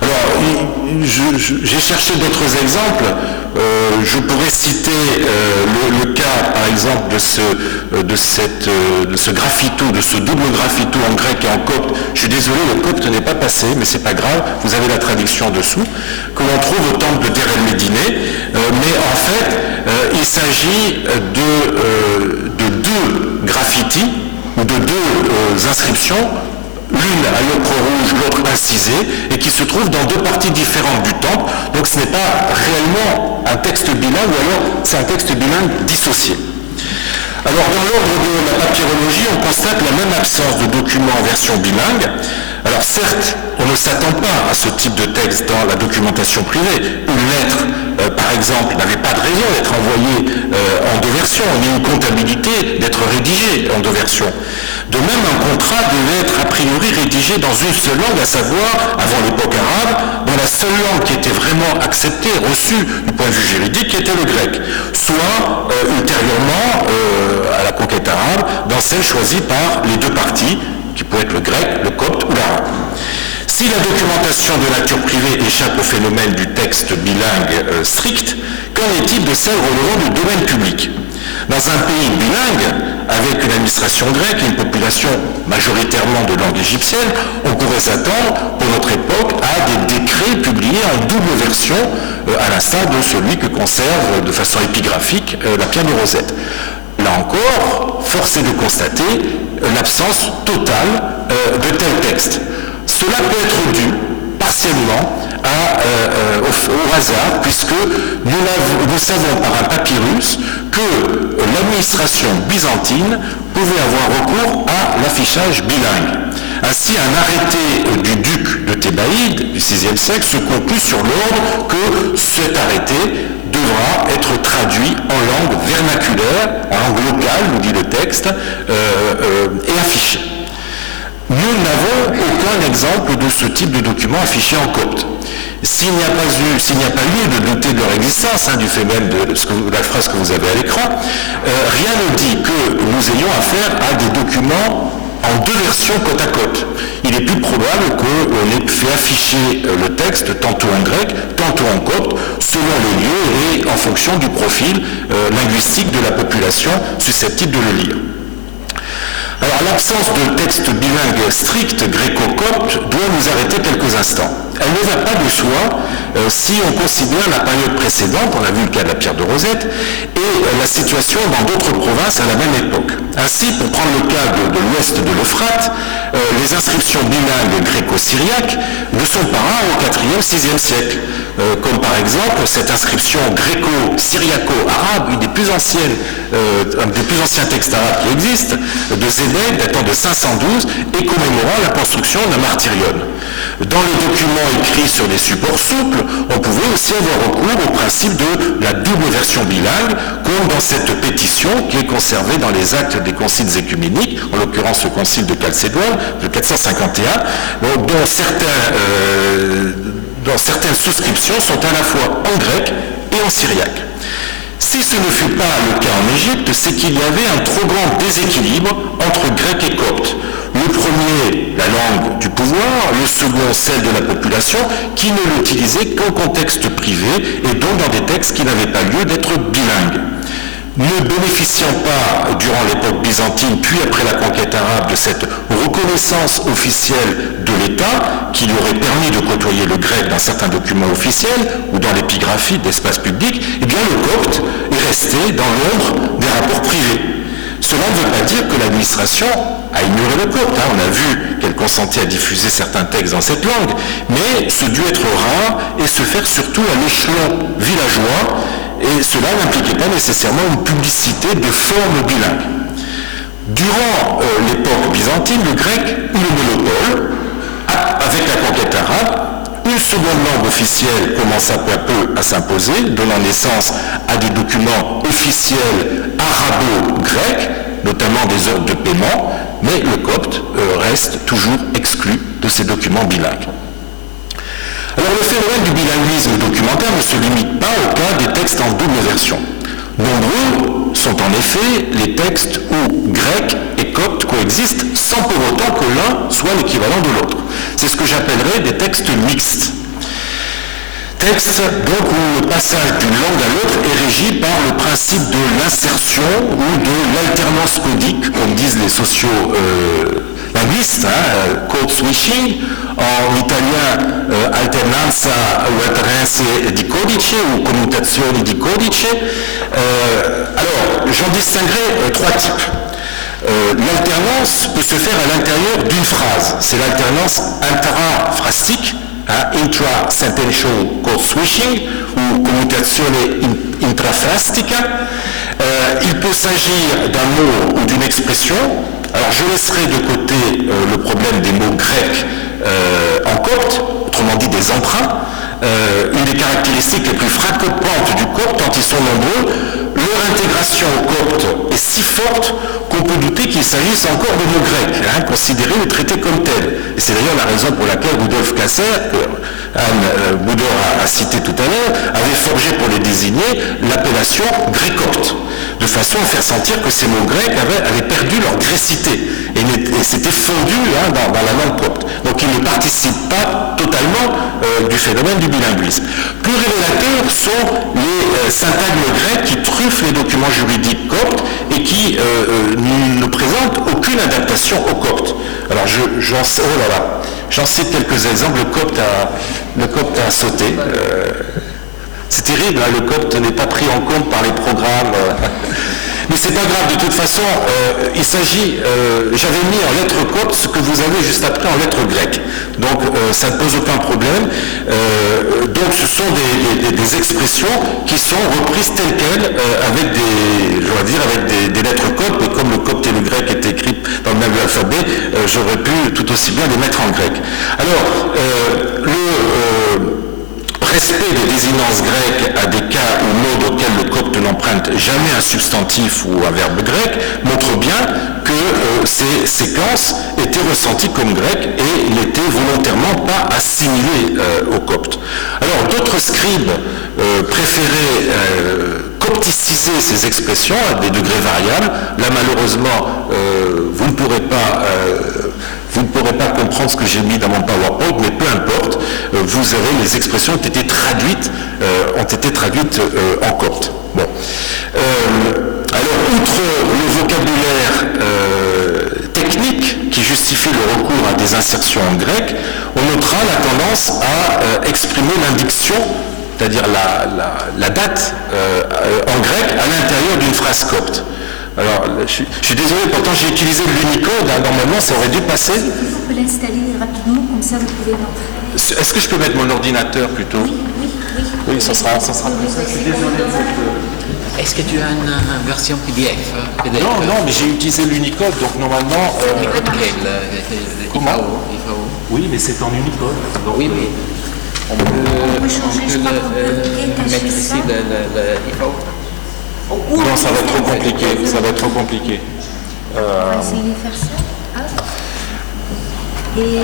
Alors, j'ai cherché d'autres exemples. Je pourrais citer le cas, par exemple, de ce graphito, de ce double graphito en grec et en copte. Je suis désolé, le copte n'est pas passé, mais c'est pas grave, vous avez la traduction dessous, que l'on trouve au temple de Der el-Médinée. Mais en fait, il s'agit de deux graffitis, ou de deux inscriptions, l'une à l'ocre rouge, l'autre incisée, et qui se trouvent dans deux parties différentes du temple. Donc ce n'est pas réellement un texte bilingue, ou alors c'est un texte bilingue dissocié. Alors dans l'ordre de la papyrologie, on constate la même absence de documents en version bilingue. Alors certes, on ne s'attend pas à ce type de texte dans la documentation privée. Une lettre, par exemple, n'avait pas de raison d'être envoyée en deux versions, ni une comptabilité d'être rédigée en deux versions. De même, un contrat devait être a priori rédigé dans une seule langue, à savoir, avant l'époque arabe, dans la seule langue qui était vraiment acceptée, reçue du point de vue juridique, qui était le grec. Soit, ultérieurement, à la conquête arabe, dans celle choisie par les deux parties, qui pourrait être le grec, le copte ou l'arabe. Si la documentation de nature privée échappe au phénomène du texte bilingue strict, qu'en est-il de celle relevant du domaine public ? Dans un pays bilingue, avec une administration grecque et une population majoritairement de langue égyptienne, on pourrait s'attendre, pour notre époque, à des décrets publiés en double version, à l'instar de celui que conserve de façon épigraphique la Pierre de Rosette. Là encore, force est de constater l'absence totale de tel texte. Cela peut être dû partiellement au hasard, puisque nous savons par un papyrus que l'administration byzantine pouvait avoir recours à l'affichage bilingue. Ainsi, un arrêté du duc de Thébaïde du VIe siècle se conclut sur l'ordre que cet arrêté devra être traduit en langue vernaculaire, en langue locale, nous dit le texte, et affiché. Nous n'avons aucun exemple de ce type de document affiché en copte. S'il n'y a pas lieu de douter de leur existence, du fait même de la phrase que vous avez à l'écran, rien ne dit que nous ayons affaire à des documents en deux versions côte à côte. Il est plus probable qu'on ait fait afficher le texte tantôt en grec, tantôt en copte, selon les lieux et en fonction du profil linguistique de la population susceptible de le lire. Alors l'absence de texte bilingue strict gréco-copte doit nous arrêter quelques instants. Elle ne va pas de soi si on considère la période précédente, on a vu le cas de la Pierre de Rosette, et la situation dans d'autres provinces à la même époque. Ainsi, pour prendre le cas de l'ouest de l'Euphrate, les inscriptions bilingues gréco-syriaques ne sont pas rares au IVe, VIe siècle, comme par exemple cette inscription gréco-syriaco-arabe, un des plus anciens textes arabes qui existent, de Zébed, datant de 512, et commémorant la construction d'un martyrion. Dans les documents écrits sur des supports souples, on pouvait aussi avoir recours au principe de la double version bilingue, comme dans cette pétition qui est conservée dans les actes des conciles écuméniques, en l'occurrence le concile de Chalcédoine, de 451, dont certaines souscriptions sont à la fois en grec et en syriaque. Si ce ne fut pas le cas en Égypte, c'est qu'il y avait un trop grand déséquilibre entre grec et copte. Le premier, la langue du pouvoir, le second, celle de la population, qui ne l'utilisait qu'en contexte privé et donc dans des textes qui n'avaient pas lieu d'être bilingues. ne bénéficiant pas, durant l'époque byzantine, puis après la conquête arabe, de cette reconnaissance officielle de l'État, qui lui aurait permis de côtoyer le grec dans certains documents officiels ou dans l'épigraphie d'espace public, eh bien le copte est resté dans l'ombre des rapports privés. Cela ne veut pas dire que l'administration a ignoré le copte. On a vu qu'elle consentait à diffuser certains textes dans cette langue, mais ce dut être rare et se faire surtout à l'échelon villageois, et cela n'impliquait pas nécessairement une publicité de forme bilingue. Durant l'époque byzantine, le grec eut le monopole, avec la conquête arabe. Une seconde langue officielle commença peu à peu à s'imposer, donnant naissance à des documents officiels arabo-grecs, notamment des ordres de paiement, mais le copte reste toujours exclu de ces documents bilingues. Alors le phénomène du bilinguisme documentaire ne se limite pas au cas des textes en double version. Nombreux sont en effet les textes où grec et copte coexistent sans pour autant que l'un soit l'équivalent de l'autre. C'est ce que j'appellerais des textes mixtes. Texte donc où le passage d'une langue à l'autre est régi par le principe de l'insertion ou de l'alternance codique, comme disent les sociolinguistes, code switching, en italien alternanza o alternanze di codice ou commutazioni di codice. Alors, j'en distinguerai trois types. L'alternance peut se faire à l'intérieur d'une phrase. C'est l'alternance intraphrastique, intra-sentential code switching ou commutazione intraphrastica. Il peut s'agir d'un mot ou d'une expression. Alors je laisserai de côté le problème des mots grecs en copte, autrement dit des emprunts. Une des caractéristiques les plus frappantes du copte, tant ils sont nombreux, leur intégration au copte est si forte qu'on peut douter qu'il s'agisse encore de mots grecs, considérés ou traités comme tels. Et c'est d'ailleurs la raison pour laquelle Rudolf Kasser, que Anne Boudor a cité tout à l'heure, avait forgé pour les désigner l'appellation grécopte, de façon à faire sentir que ces mots grecs avaient perdu leur grécité et s'étaient fondus dans la langue copte. Donc ils ne participent pas totalement du phénomène du bilinguisme. Plus révélateurs sont les syntagmes grecs qui truffent les documents juridiques coptes et qui ne présentent aucune adaptation au copte. Alors j'en cite quelques exemples. Le copte a sauté. C'est terrible, le copte n'est pas pris en compte par les programmes. Mais c'est pas grave, de toute façon, il s'agit, j'avais mis en lettres coptes ce que vous avez juste après en lettres grecques. Donc ça ne pose aucun problème. Donc ce sont des expressions qui sont reprises telles quelles avec des lettres coptes, et comme le copte et le grec étaient écrits dans le même alphabet, j'aurais pu tout aussi bien les mettre en grec. Alors, respect des désignances grecques à des cas ou modes auxquels le copte n'emprunte jamais un substantif ou un verbe grec montre bien que ces séquences étaient ressenties comme grecques et n'étaient volontairement pas assimilées au copte. Alors d'autres scribes préféraient copticiser ces expressions à des degrés variables. Là malheureusement vous ne pourrez pas comprendre ce que j'ai mis dans mon PowerPoint, mais peu importe, vous avez les expressions ont été traduites en copte. Bon. Alors, outre le vocabulaire technique qui justifie le recours à des insertions en grec, on notera la tendance à exprimer l'indiction, c'est-à-dire la date en grec à l'intérieur d'une phrase copte. Alors, je suis désolé, pourtant j'ai utilisé l'Unicode, normalement ça aurait dû passer. On peut l'installer rapidement, comme ça vous pouvez l'entrer. Est-ce que je peux mettre mon ordinateur plutôt? Oui, ça sera plus simple. Je suis désolé. Est-ce que tu as une version PDF? Non, mais j'ai utilisé l'Unicode, donc normalement... Comment? Oui, mais c'est en Unicode. Donc, oui. On peut changer, je crois qu'on peut mettre ici le IFAO. Non, ça va être trop compliqué, On va essayer de faire ça. Et... oui,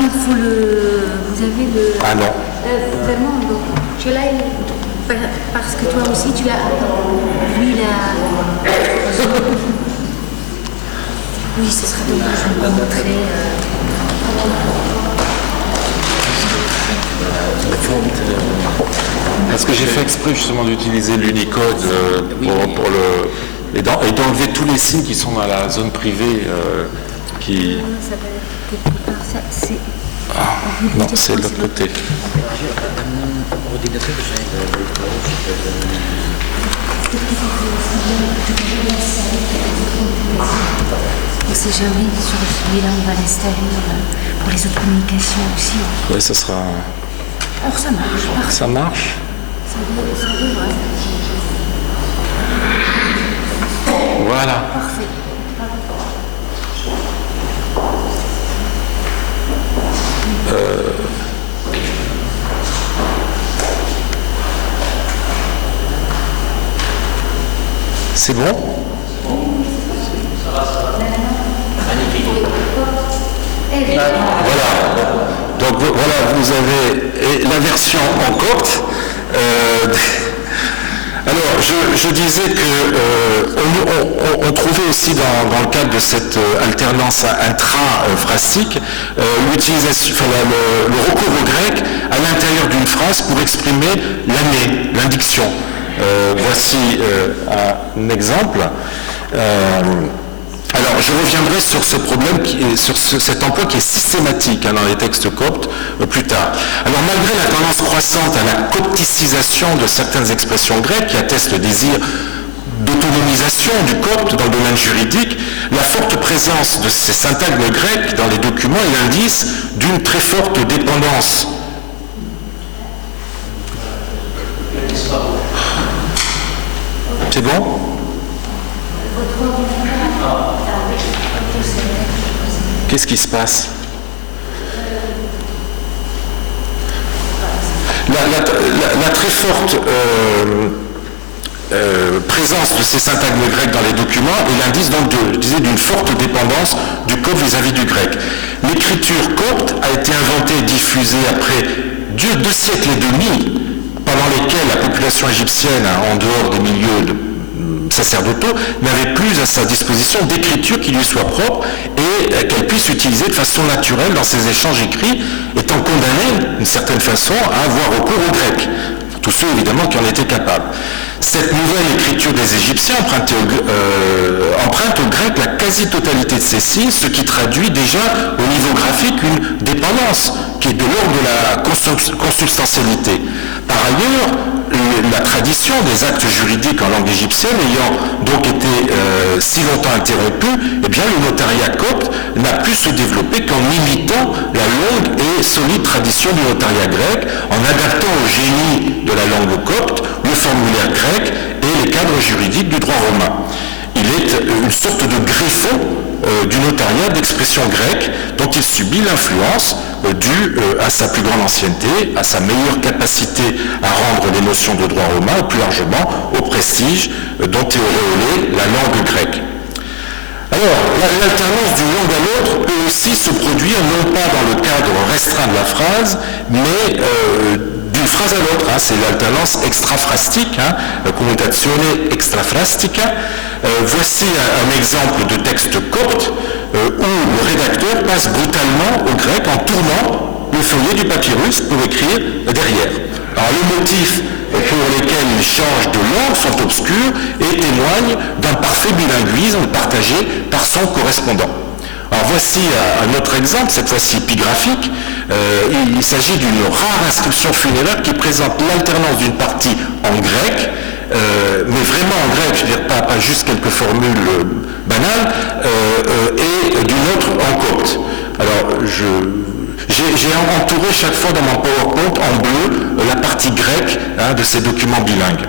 il faut vous avez le... Ah non. Vraiment, donc, tu l'as... Parce que toi aussi, tu as... Lui, oui, ce serait dommage de vous montrer... Parce que j'ai fait exprès justement d'utiliser l'Unicode pour le... et d'enlever tous les signes qui sont dans la zone privée qui... Ça peut être quelque part, c'est... non, c'est de l'autre côté. On sait jamais, sur celui-là on va l'installer pour les autres communications aussi. Oui, ça sera... Alors ça marche, parfait. Ça marche? Ça devrait. Voilà. Parfait. C'est bon? Voilà. Donc voilà, vous avez la version en copte. Alors, je disais que on trouvait aussi dans le cadre de cette alternance intra-phrastique l'utilisation, le recours au grec à l'intérieur d'une phrase pour exprimer l'année, l'indiction. Voici un exemple. Alors, je reviendrai sur ce problème, sur cet emploi qui est systématique dans les textes coptes plus tard. Alors, malgré la tendance croissante à la copticisation de certaines expressions grecques qui attestent le désir d'autonomisation du copte dans le domaine juridique, la forte présence de ces syntagmes grecs dans les documents est l'indice d'une très forte dépendance. C'est bon ? Qu'est-ce qui se passe? La très forte présence de ces syntagmes grecs dans les documents est l'indice donc d'une forte dépendance du copte vis-à-vis du grec. L'écriture copte a été inventée et diffusée après 2 siècles et demi, pendant lesquels la population égyptienne, en dehors des milieux sacerdotaux, n'avait plus à sa disposition d'écriture qui lui soit propre et qu'elle puisse utiliser de façon naturelle dans ses échanges écrits, étant condamnée d'une certaine façon à avoir recours au grec. Tous ceux évidemment qui en étaient capables. Cette nouvelle écriture des Égyptiens emprunte au grec la quasi-totalité de ses signes, ce qui traduit déjà au niveau graphique une dépendance qui est de l'ordre de la consubstantialité. Par ailleurs, la tradition des actes juridiques en langue égyptienne ayant donc été si longtemps interrompue, eh bien le notariat copte n'a pu se développer qu'en imitant la longue et solide tradition du notariat grec, en adaptant au génie de la langue copte le formulaire grec et les cadres juridiques du droit romain. Il est une sorte de greffon du notariat d'expression grecque dont il subit l'influence due à sa plus grande ancienneté, à sa meilleure capacité à rendre les notions de droit romain et plus largement au prestige dont est auréolée la langue grecque. Alors, l'alternance d'une langue à l'autre peut aussi se produire non pas dans le cadre restreint de la phrase, mais d'une phrase à l'autre. C'est l'alternance extraphrastique, commutazione extraphrastica. Voici un exemple de texte copte où le rédacteur passe brutalement au grec en tournant le feuillet du papyrus pour écrire derrière. Alors les motifs pour lesquels il change de langue sont obscurs et témoignent d'un parfait bilinguisme partagé par son correspondant. Alors voici un autre exemple, cette fois-ci épigraphique. Il s'agit d'une rare inscription funéraire qui présente l'alternance d'une partie en grec, mais vraiment en grec, je veux dire pas juste quelques formules banales, et d'une autre en copte. Alors j'ai entouré chaque fois dans mon PowerPoint en bleu la partie grecque de ces documents bilingues.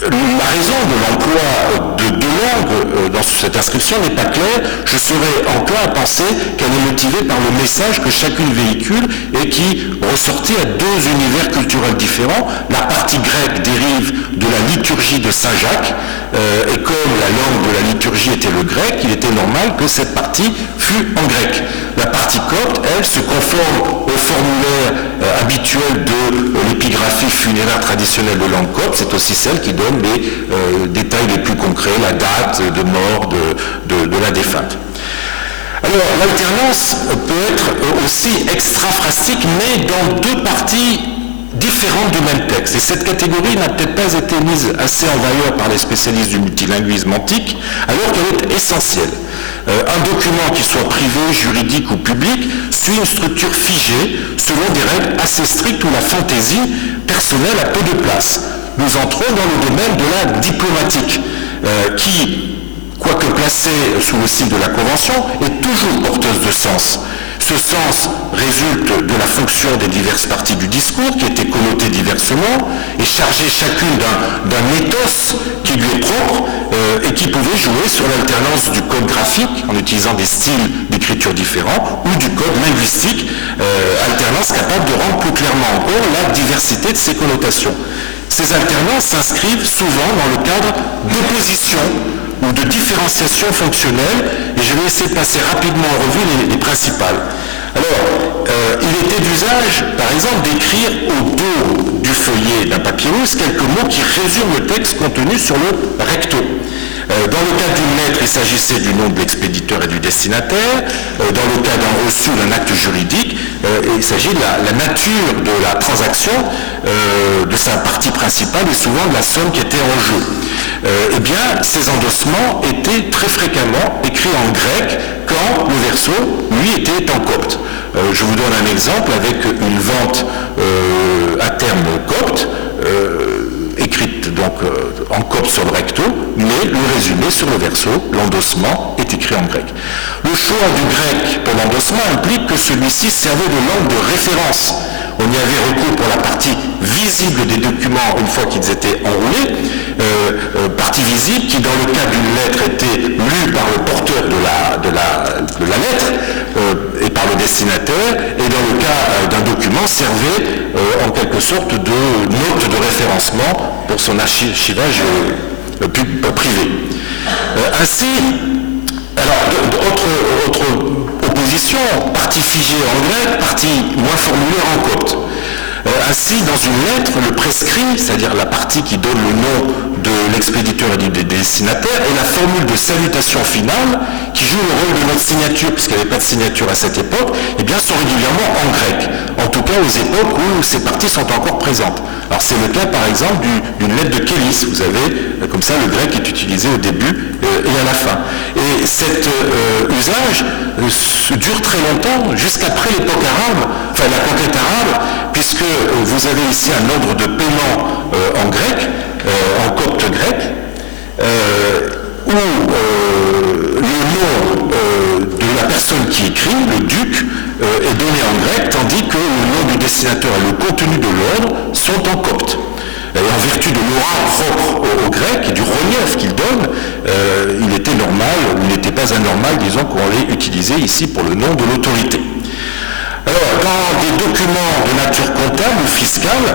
La raison de l'emploi de deux langues dans cette inscription n'est pas claire. Je serais enclin à penser qu'elle est motivée par le message que chacune véhicule et qui ressortit à 2 univers culturels différents. La partie grecque dérive de la liturgie de Saint-Jacques et comme la langue de la liturgie était le grec, il était normal que cette partie fût en grec. La partie copte, elle, se conforme au formulaire habituel de l'épigraphie funéraire traditionnelle de langue copte. C'est aussi celle qui donne les détails les plus concrets, la date de mort de la défunte. Alors, l'alternance peut être aussi extraphrastique, mais dans 2 parties différentes. différentes du même texte. Et cette catégorie n'a peut-être pas été mise assez en valeur par les spécialistes du multilinguisme antique, alors qu'elle est essentielle. Un document, qui soit privé, juridique ou public, suit une structure figée selon des règles assez strictes où la fantaisie personnelle a peu de place. Nous entrons dans le domaine de la diplomatique, qui, quoique placée sous le signe de la Convention, est toujours porteuse de sens. Ce sens résulte de la fonction des diverses parties du discours, qui étaient connotées diversement, et chargées chacune d'un ethos qui lui est propre, et qui pouvait jouer sur l'alternance du code graphique, en utilisant des styles d'écriture différents, ou du code linguistique, alternance capable de rendre plus clairement encore la diversité de ses connotations. Ces alternances s'inscrivent souvent dans le cadre d'opposition ou de différenciation fonctionnelle, et je vais essayer de passer rapidement en revue les principales. Alors, il était d'usage, par exemple, d'écrire au dos du feuillet d'un papyrus quelques mots qui résument le texte contenu sur le recto. Dans le cas d'une lettre, il s'agissait du nom de l'expéditeur et du destinataire. Dans le cas d'un reçu, d'un acte juridique, il s'agit de la nature de la transaction, de sa partie principale et souvent de la somme qui était en jeu. Eh bien, ces endossements étaient très fréquemment écrits en grec quand le verso, lui, était en copte. Je vous donne un exemple avec une vente à terme copte, écrite donc en copte sur le recto, mais le résumé sur le verso, l'endossement, est écrit en grec. Le choix du grec pour l'endossement implique que celui-ci servait de langue de référence. On y avait recours pour la partie visible des documents une fois qu'ils étaient enroulés, partie visible qui, dans le cas d'une lettre, était lue par le porteur de la lettre et par le destinataire, et dans le cas d'un document, servait en quelque sorte de note de référencement pour son archivage privé. Ainsi, alors, autre opposition, partie figée en grec, partie moins formulée en copte. Ainsi, dans une lettre, le prescrit, c'est-à-dire la partie qui donne le nom de l'expéditeur et du destinataire, et la formule de salutation finale, qui joue le rôle de notre signature, puisqu'il n'y avait pas de signature à cette époque, eh bien, sont régulièrement en grec. En tout cas, aux époques où ces parties sont encore présentes. Alors, c'est le cas, par exemple, d'une lettre de Kélis. Vous avez, comme ça, le grec est utilisé au début et à la fin. Et cet usage dure très longtemps, jusqu'après l'époque arabe, enfin la conquête arabe, puisque vous avez ici un ordre de paiement en grec, en copte grec, où le nom de la personne qui écrit, le duc, est donné en grec, tandis que le nom du destinateur et le contenu de l'ordre sont en copte. Et en vertu de l'aura propre au grec et du relief qu'il donne, il était normal, ou il n'était pas anormal, disons, qu'on l'ait utilisé ici pour le nom de l'autorité. Alors, dans des documents de nature comptable ou fiscale,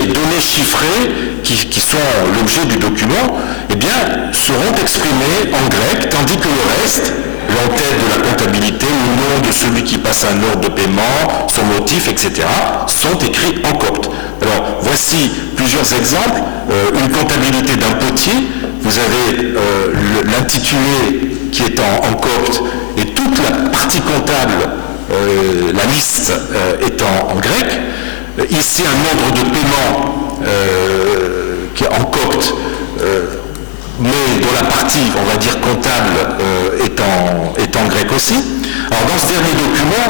les données chiffrées qui sont l'objet du document, eh bien, seront exprimées en grec, tandis que le reste, l'entête de la comptabilité, le nom de celui qui passe un ordre de paiement, son motif, etc., sont écrits en copte. Alors, voici plusieurs exemples. Une comptabilité d'un potier, vous avez l'intitulé qui est en copte, et toute la partie comptable, la liste est en grec. Ici, un ordre de paiement qui est en copte, mais dont la partie, on va dire, comptable est en grec aussi. Alors, dans ce dernier document,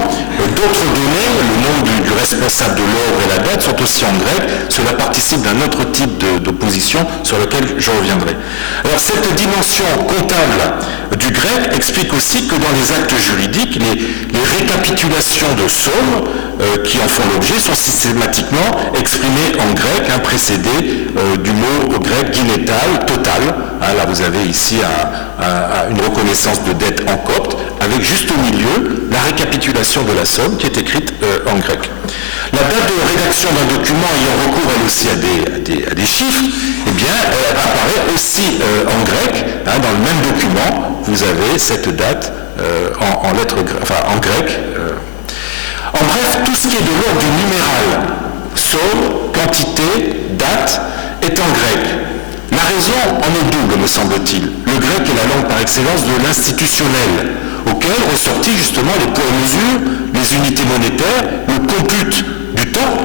d'autres données, le nom du responsable de l'ordre et la date, sont aussi en grec. Cela participe d'un autre type d'opposition sur lequel je reviendrai. Alors, cette dimension comptable du grec explique aussi que dans les actes juridiques, les récapitulations de sommes qui en font l'objet sont systématiquement exprimées en grec, précédées du mot grec guinétal, total. Là, vous avez ici une reconnaissance de dette en copte, avec juste au milieu la récapitulation de la somme qui est écrite en grec. La date de rédaction d'un document ayant recours elle aussi à des chiffres, eh bien, elle apparaît aussi en grec. Dans le même document, vous avez cette date en lettres, en grec. En bref, tout ce qui est de l'ordre du numéral, somme, quantité, date, est en grec. La raison en est double, me semble-t-il. Le grec est la langue par excellence de l'institutionnel, auquel ressortit justement les poids et mesures, les unités monétaires, le compute du temps,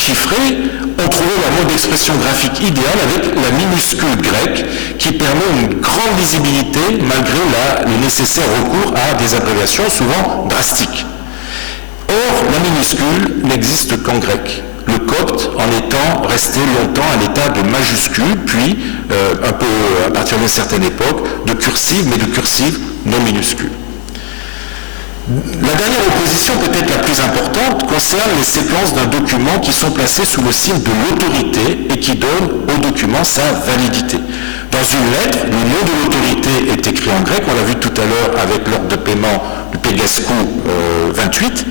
chiffrés ont trouvé leur mode d'expression graphique idéal avec la minuscule grecque qui permet une grande lisibilité malgré le nécessaire recours à des abréviations souvent drastiques. Or, la minuscule n'existe qu'en grec. Le copte en étant resté longtemps à l'état de majuscule, puis, un peu à partir d'une certaine époque, de cursive, mais de cursive non minuscule. La dernière opposition, peut-être la plus importante, concerne les séquences d'un document qui sont placées sous le signe de l'autorité et qui donnent au document sa validité. Dans une lettre, le nom de l'autorité est écrit en grec, on l'a vu tout à l'heure avec l'ordre de paiement du Pégascou 28.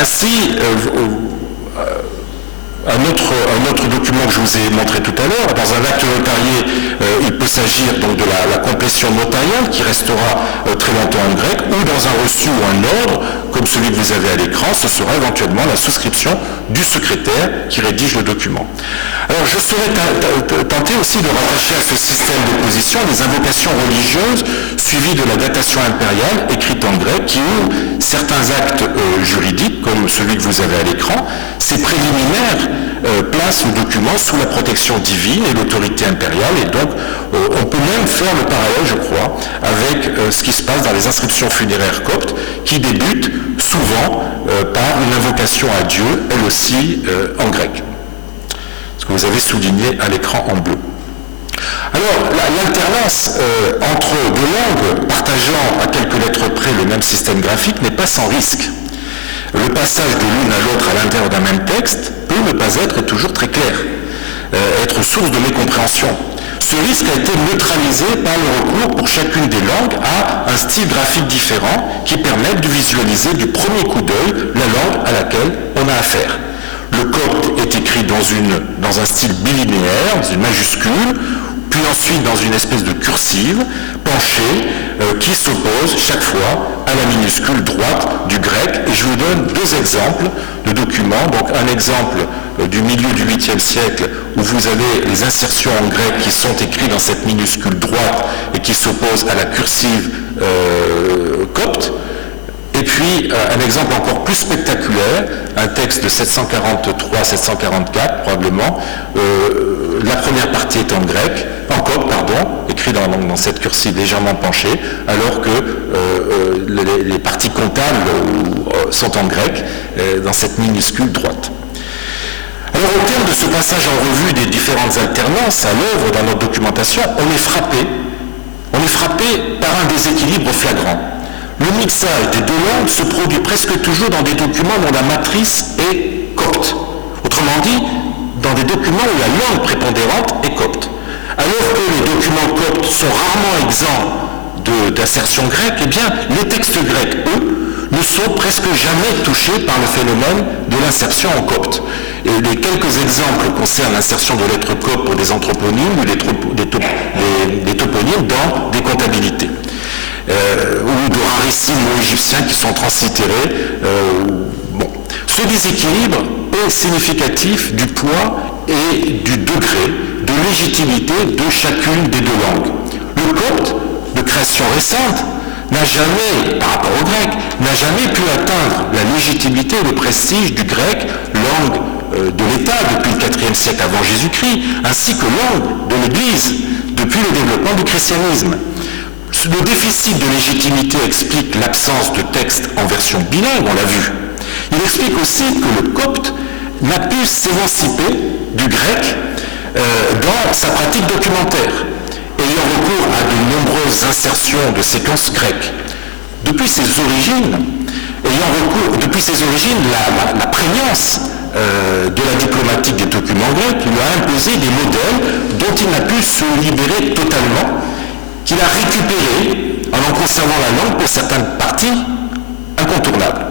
Ainsi, un autre document que je vous ai montré tout à l'heure, dans un acte notarié, il peut s'agir donc de la complétion notariale qui restera très longtemps en grec, ou dans un reçu ou un ordre, comme celui que vous avez à l'écran, ce sera éventuellement la souscription du secrétaire qui rédige le document. Alors je serais tenté aussi de rattacher à ce système d'opposition les invocations religieuses suivies de la datation impériale écrite en grec qui ouvrent certains actes juridiques, comme celui que vous avez à l'écran. Ces préliminaires placent le document sous la protection divine et l'autorité impériale, et donc on peut même faire le parallèle, je crois, avec ce qui se passe dans les inscriptions funéraires coptes, qui débutent souvent par une invocation à Dieu, elle aussi en grec. Ce que vous avez souligné à l'écran en bleu. Alors, l'alternance entre deux langues partageant à quelques lettres près le même système graphique n'est pas sans risque. Le passage de l'une à l'autre à l'intérieur d'un même texte peut ne pas être toujours très clair, être source de mécompréhension. Ce risque a été neutralisé par le recours pour chacune des langues à un style graphique différent qui permette de visualiser du premier coup d'œil la langue à laquelle on a affaire. Le copte est écrit dans un style bilinéaire, dans une majuscule, puis ensuite dans une espèce de cursive penchée qui s'oppose chaque fois à la minuscule droite du grec. Et je vous donne deux exemples de documents. Donc un exemple du milieu du 8e siècle où vous avez les insertions en grec qui sont écrites dans cette minuscule droite et qui s'opposent à la cursive copte. Et puis, un exemple encore plus spectaculaire, un texte de 743-744 probablement, la première partie est en grec, en copte, pardon, écrit dans cette cursive légèrement penchée, alors que les parties comptables sont en grec, dans cette minuscule droite. Alors, au terme de ce passage en revue des différentes alternances à l'œuvre dans notre documentation, on est frappé par un déséquilibre flagrant. Le mixage des deux langues se produit presque toujours dans des documents dont la matrice est copte. Autrement dit, dans des documents où la langue prépondérante est copte. Alors que les documents coptes sont rarement exempts d'assertion grecque, eh bien, les textes grecs, eux, ne sont presque jamais touchés par le phénomène de l'insertion en copte. Et les quelques exemples concernent l'insertion de lettres coptes pour des anthroponymes ou des toponymes dans des comptabilités. Ou de rarissimes mots égyptiens qui sont translittérés. Ce déséquilibre est significatif du poids et du degré de légitimité de chacune des deux langues. Le copte, de création récente, n'a jamais, par rapport au grec, n'a jamais pu atteindre la légitimité et le prestige du grec, langue de l'État depuis le IVe siècle avant Jésus-Christ, ainsi que langue de l'Église depuis le développement du christianisme. Le déficit de légitimité explique l'absence de texte en version bilingue, on l'a vu. Il explique aussi que le copte n'a pu s'émanciper du grec dans sa pratique documentaire, ayant recours à de nombreuses insertions de séquences grecques. Depuis ses origines, la prégnance de la diplomatique des documents grecs lui a imposé des modèles dont il n'a pu se libérer totalement, qu'il a récupéré en conservant la langue pour certaines parties incontournables.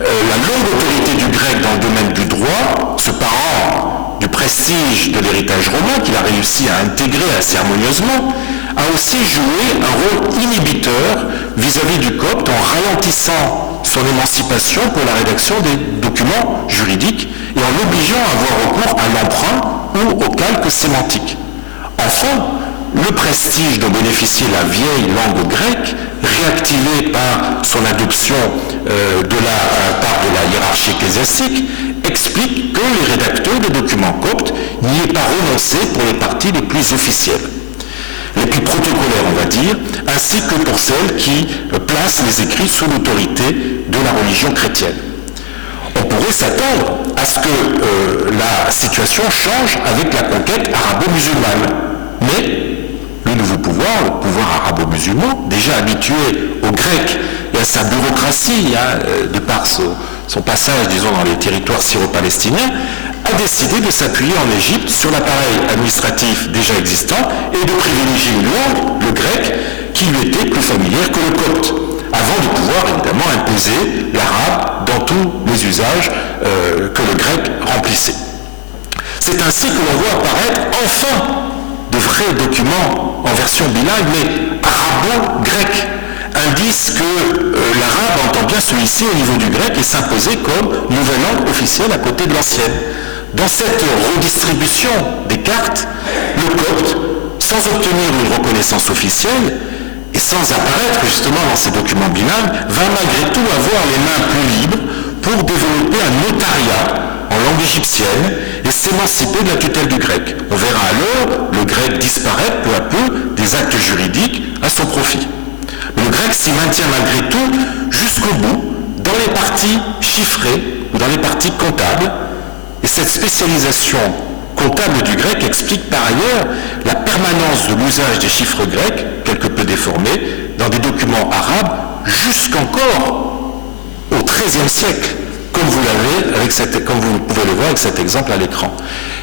La longue autorité du grec dans le domaine du droit, se parant du prestige de l'héritage romain qu'il a réussi à intégrer assez harmonieusement, a aussi joué un rôle inhibiteur vis-à-vis du copte en ralentissant son émancipation pour la rédaction des documents juridiques et en l'obligeant à avoir recours à l'emprunt ou au calque sémantique. Enfin, le prestige dont bénéficiait la vieille langue grecque, réactivée par son adoption de la part de la hiérarchie ecclésiastique, explique que les rédacteurs des documents coptes n'y aient pas renoncé pour les parties les plus officielles, les plus protocolaires on va dire, ainsi que pour celles qui placent les écrits sous l'autorité de la religion chrétienne. On pourrait s'attendre à ce que la situation change avec la conquête arabo-musulmane. Mais le nouveau pouvoir, le pouvoir arabo-musulman, déjà habitué au grec et à sa bureaucratie, de par son passage, disons, dans les territoires syro-palestiniens, a décidé de s'appuyer en Égypte sur l'appareil administratif déjà existant et de privilégier une langue, le grec, qui lui était plus familière que le copte, avant de pouvoir évidemment imposer l'arabe dans tous les usages que le grec remplissait. C'est ainsi que l'on voit apparaître enfin de vrais documents en version bilingue, mais arabo-grec, indice que l'arabe entend bien se hisser au niveau du grec et s'imposer comme nouvelle langue officielle à côté de l'ancienne. Dans cette redistribution des cartes, le copte, sans obtenir une reconnaissance officielle, et sans apparaître justement dans ces documents bilingues, va malgré tout avoir les mains plus libres pour développer un notariat en langue égyptienne et s'émanciper de la tutelle du grec. On verra alors le grec disparaître peu à peu des actes juridiques à son profit. Mais le grec s'y maintient malgré tout jusqu'au bout dans les parties chiffrées ou dans les parties comptables. Et cette spécialisation comptable du grec explique par ailleurs la permanence de l'usage des chiffres grecs, quelque peu déformés, dans des documents arabes jusqu'encore au XIIIe siècle, comme vous pouvez le voir avec cet exemple à l'écran.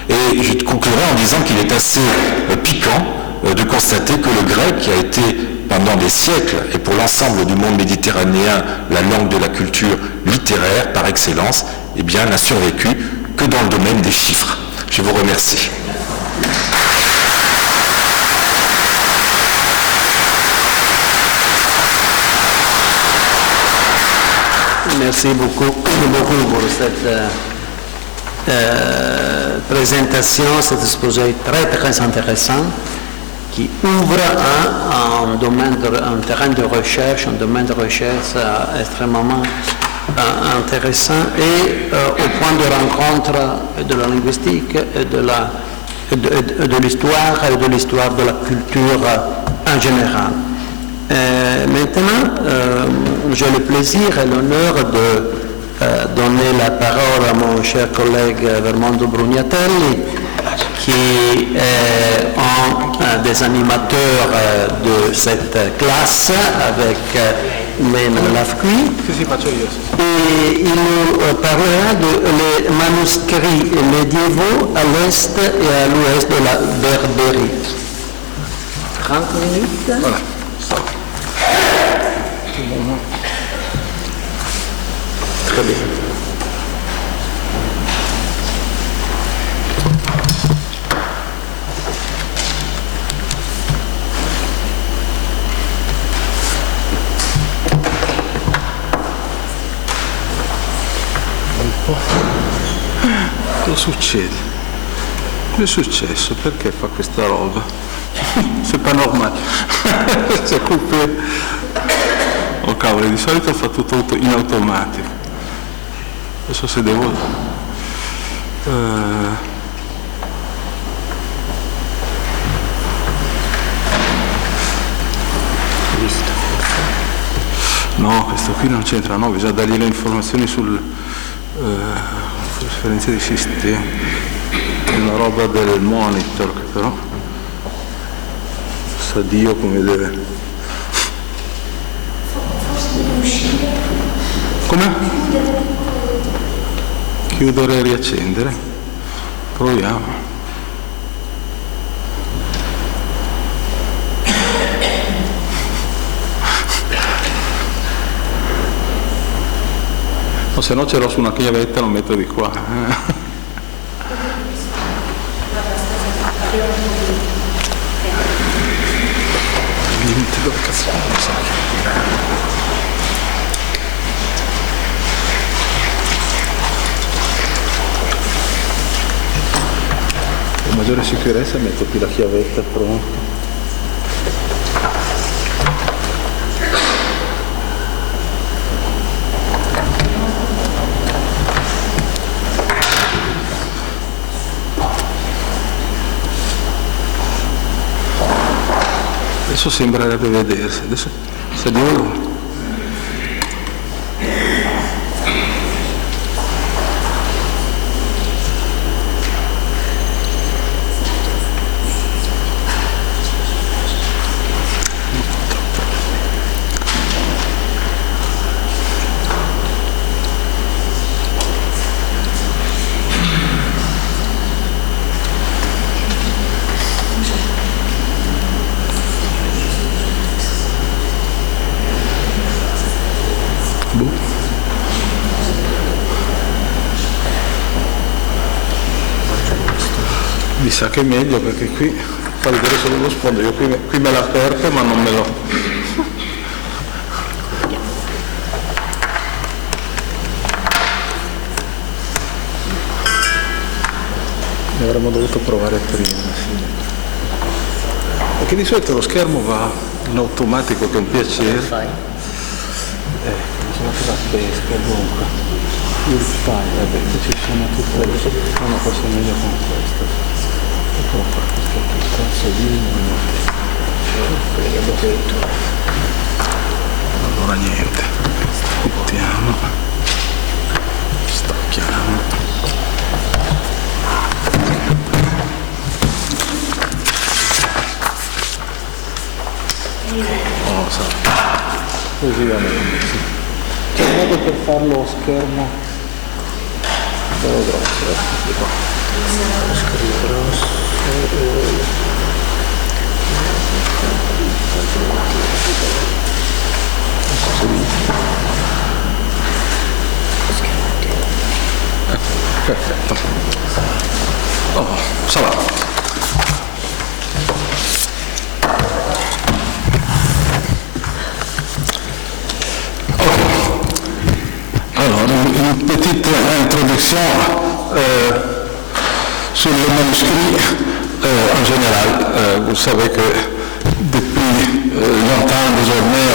Et je conclurai en disant qu'il est assez piquant de constater que le grec, qui a été pendant des siècles, et pour l'ensemble du monde méditerranéen, la langue de la culture littéraire par excellence, eh bien, n'a survécu que dans le domaine des chiffres. Je vous remercie. Merci beaucoup pour cette présentation, cet exposé très très intéressant qui ouvre un terrain de recherche, un domaine de recherche extrêmement intéressant et au point de rencontre de la linguistique et de l'histoire et de l'histoire de la culture en général. Maintenant, j'ai le plaisir et l'honneur de donner la parole à mon cher collègue Vermondo Brugnatelli, qui est un des animateurs de cette classe avec Lena Lafqui. Et il nous parlera des manuscrits médiévaux à l'est et à l'ouest de la Berbérie. 30 minutes. Voilà. Très bien. Cosa succede? Cosa è successo? Perché fa questa roba? C'est pas normal. C'est coupé. Oh cavolo, di solito fa tutto in automatico. Adesso se devo... No, questo qui non c'entra, no, bisogna dargli le informazioni sul trasferenza dei sistemi. È una roba del monitor che però sa Dio come deve. Come? Chiudere e riaccendere? Proviamo. O se no ce l'ho su una chiavetta, lo metto di qua. Niente, dove cazzo non so. Per maggiore sicurezza metto qui la chiavetta pronta. Adesso sembrerebbe vedersi, adesso se devo... Mi sa che è meglio perché qui fa vedere solo lo sfondo, io qui me l'ha aperto ma non me lo... Ne avremmo dovuto provare prima, sì. Perché di solito lo schermo va in automatico, che è un piacere. Sono la pesca dunque. Il file, vabbè, ci sono tutte le cose, no, forse è meglio con questo. Eccolo qua, questo qui, cazzo di... Allora niente, buttiamo, stacchiamo. Oh, sa, così va bene, sì. C'è un modo per farlo schermo bello grosso, lo schermo grosso perfetto. Oh, ça va. Une petite introduction sur le manuscrit en général. Vous savez que depuis longtemps désormais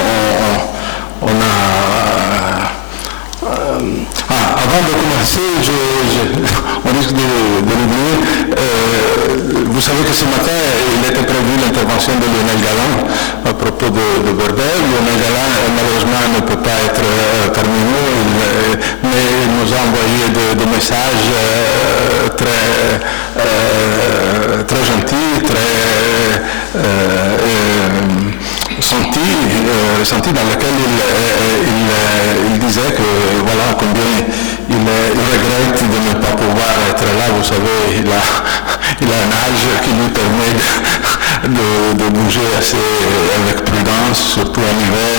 on a... avant de commencer, on risque de l'oublier. Vous savez que ce matin, il était prévu l'intervention de Lionel Galland à propos de Bordel. Lionel Galland, malheureusement, ne peut pas être parmi nous, mais il nous a envoyé des messages très gentils, très sentis, dans lesquels il disait que voilà combien il regrette de ne pas pouvoir être là. Vous savez, il a un âge qui lui permet de bouger assez avec prudence, surtout en hiver,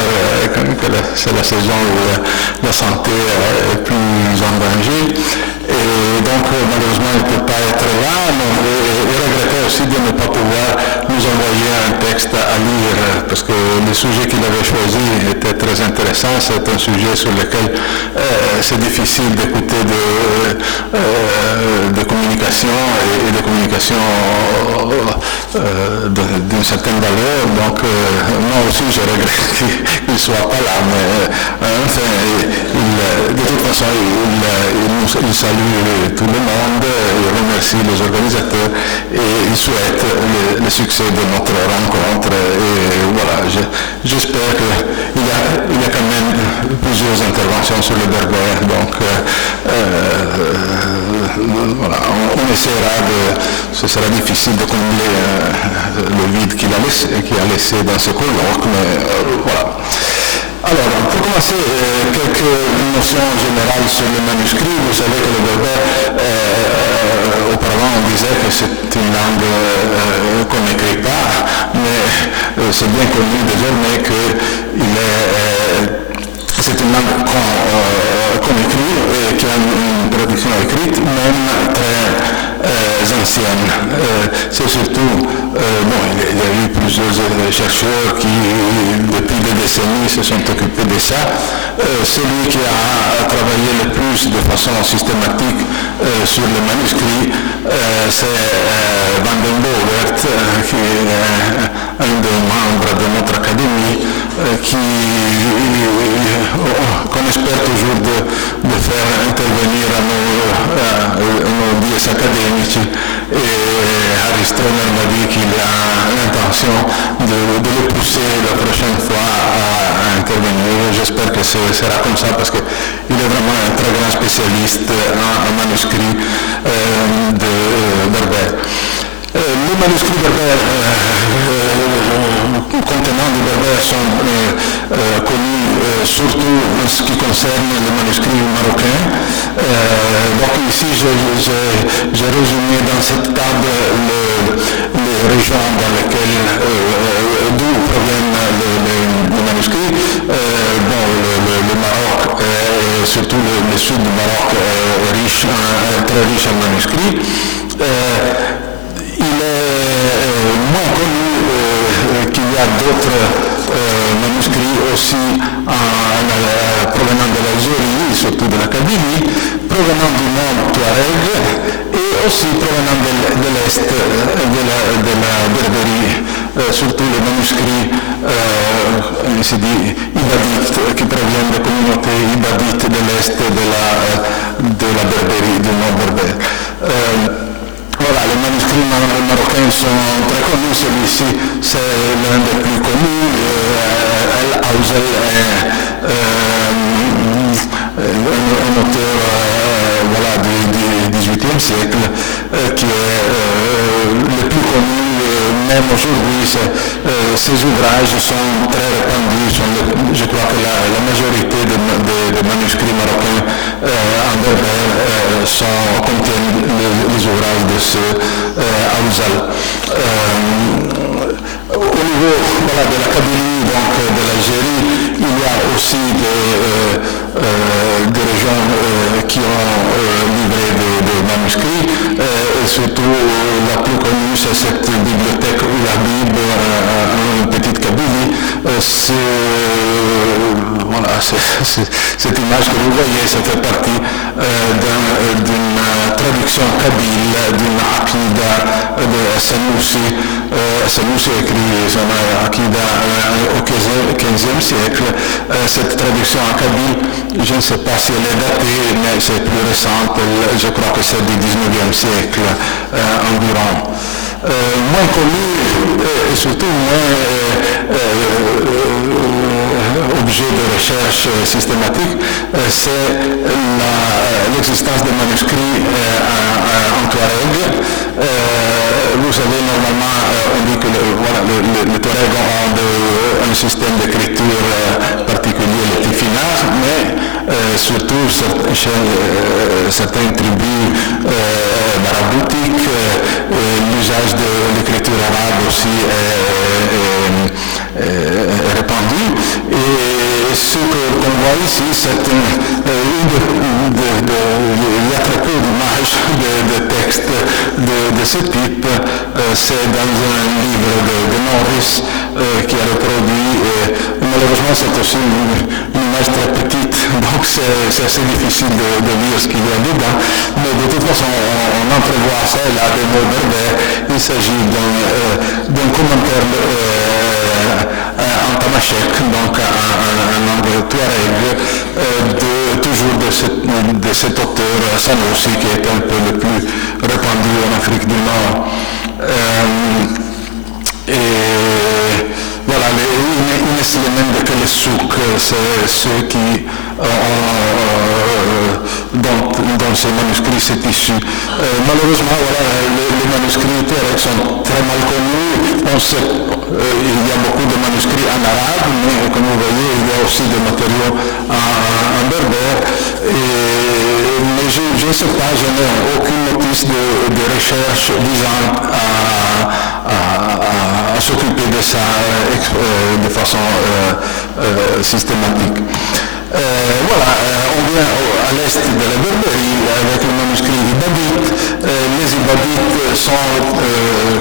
c'est la saison où la santé est plus en danger. Et donc, malheureusement, il ne peut pas être là, mais il regrettait aussi de ne pas pouvoir nous envoyer un texte à lire, parce que le sujet qu'il avait choisi était très intéressant. C'est un sujet sur lequel c'est difficile d'écouter de communication et de communication d'une certaine valeur. Donc, moi aussi, je regrette qu'il ne soit pas là, mais enfin, de toute façon, il salue tout le monde, il remercie les organisateurs et il souhaite le succès de notre rencontre. Et voilà, j'espère qu'il y a quand même plusieurs interventions sur le berbère, donc voilà, on essaiera ce sera difficile de combler le vide qu'il a laissé dans ce colloque, mais voilà. Alors, pour commencer, quelques notions générales sur le manuscrit. Vous savez que le berbère, auparavant on disait que c'est une langue qu'on n'écrit pas, mais c'est bien connu désormais que c'est une langue qu'on écrit et qui a une traduction écrite, même très ancienne. C'est surtout, il y a eu plusieurs chercheurs qui, depuis des décennies, se sont occupés de ça. Celui qui a travaillé le plus de façon systématique sur le manuscrit, c'est Van den Bovert, qui est un des membres de notre académie, qu'on espère toujours de faire intervenir à nos dies academici Et Harry Stromer m'a dit qu'il a l'intention de le pousser la prochaine fois à intervenir. J'espère que ce sera comme ça parce qu'il est vraiment un très grand spécialiste en manuscrits de Berbère. Les manuscrits berbères contenant du berbère sont connus surtout en ce qui concerne les manuscrits marocains. Donc ici, j'ai résumé dans cette table les régions dans lesquelles d'où proviennent les manuscrits. Le Maroc, surtout le sud du Maroc, est très riche en manuscrits. Il est moins connu qu'il y a d'autres manuscrits aussi provenant de l'Algérie, surtout de la Kabylie, provenant du monde Touareg et aussi provenant de l'Est de la Berbérie, surtout les manuscrits ainsi dit, ibadites, qui proviennent des communautés ibadites de l'Est de la Berbérie, du monde berbère. Voilà, les manuscrits marocains sont très connus, celui-ci c'est l'un des plus connus, El-Aouzel est un auteur du XVIIIe siècle qui est le plus connu, même aujourd'hui ses ouvrages sont très répandus, je crois que la majorité des manuscrits marocains en berbère contiennent les ouvrages de ce Aouzel. Au niveau de la Kabylie, donc de l'Algérie, il y a aussi des régions qui ont livré des manuscrits, et surtout la plus connue c'est cette bibliothèque Ouabib en petite Kabylie. Cette image que vous voyez, ça fait partie d'une traduction kabyle, d'une Aqida de Sanoussi. Sanoussi écrit son Aqida au XVe siècle. Cette traduction en kabyle, je ne sais pas si elle est datée, mais c'est plus récente, je crois que c'est du XIXe siècle environ. Moins connu et surtout moins objet de recherche systématique, c'est l'existence des manuscrits en Touareg. Vous savez, normalement, on dit que les Touaregs ont un système d'écriture particulier, le tifina, mais surtout chez certaines tribus maraboutiques, l'usage de l'écriture arabe aussi est répandu. Et ce qu'on voit ici, c'est il y a très peu d'images de textes de ce type. C'est dans un livre de Norris qui a reproduit. Malheureusement, c'est aussi une image très petite, donc c'est assez difficile de lire ce qu'il y a dedans. Mais de toute façon, on entrevoit ça là, des mots berbères. Il s'agit d'un commentaire en tamashek, donc en langue touareg, toujours de cet auteur Sanoussi, qui est un peu le plus répandu en Afrique du Nord. Et voilà, il estime même que les souks, c'est ceux qui dont ces manuscrits c'est issu. Malheureusement, voilà, les manuscrits touareg sont très mal connus. On sait, il y a beaucoup de manuscrits en arabe, mais comme vous voyez, il y a aussi des matériaux en berbère. Mais je ne sais pas, je n'ai aucune notice de recherche visant à s'occuper de ça de façon systématique. Voilà, on vient à l'est de la Berbérie avec le manuscrit ibadite. Les ibadites sont,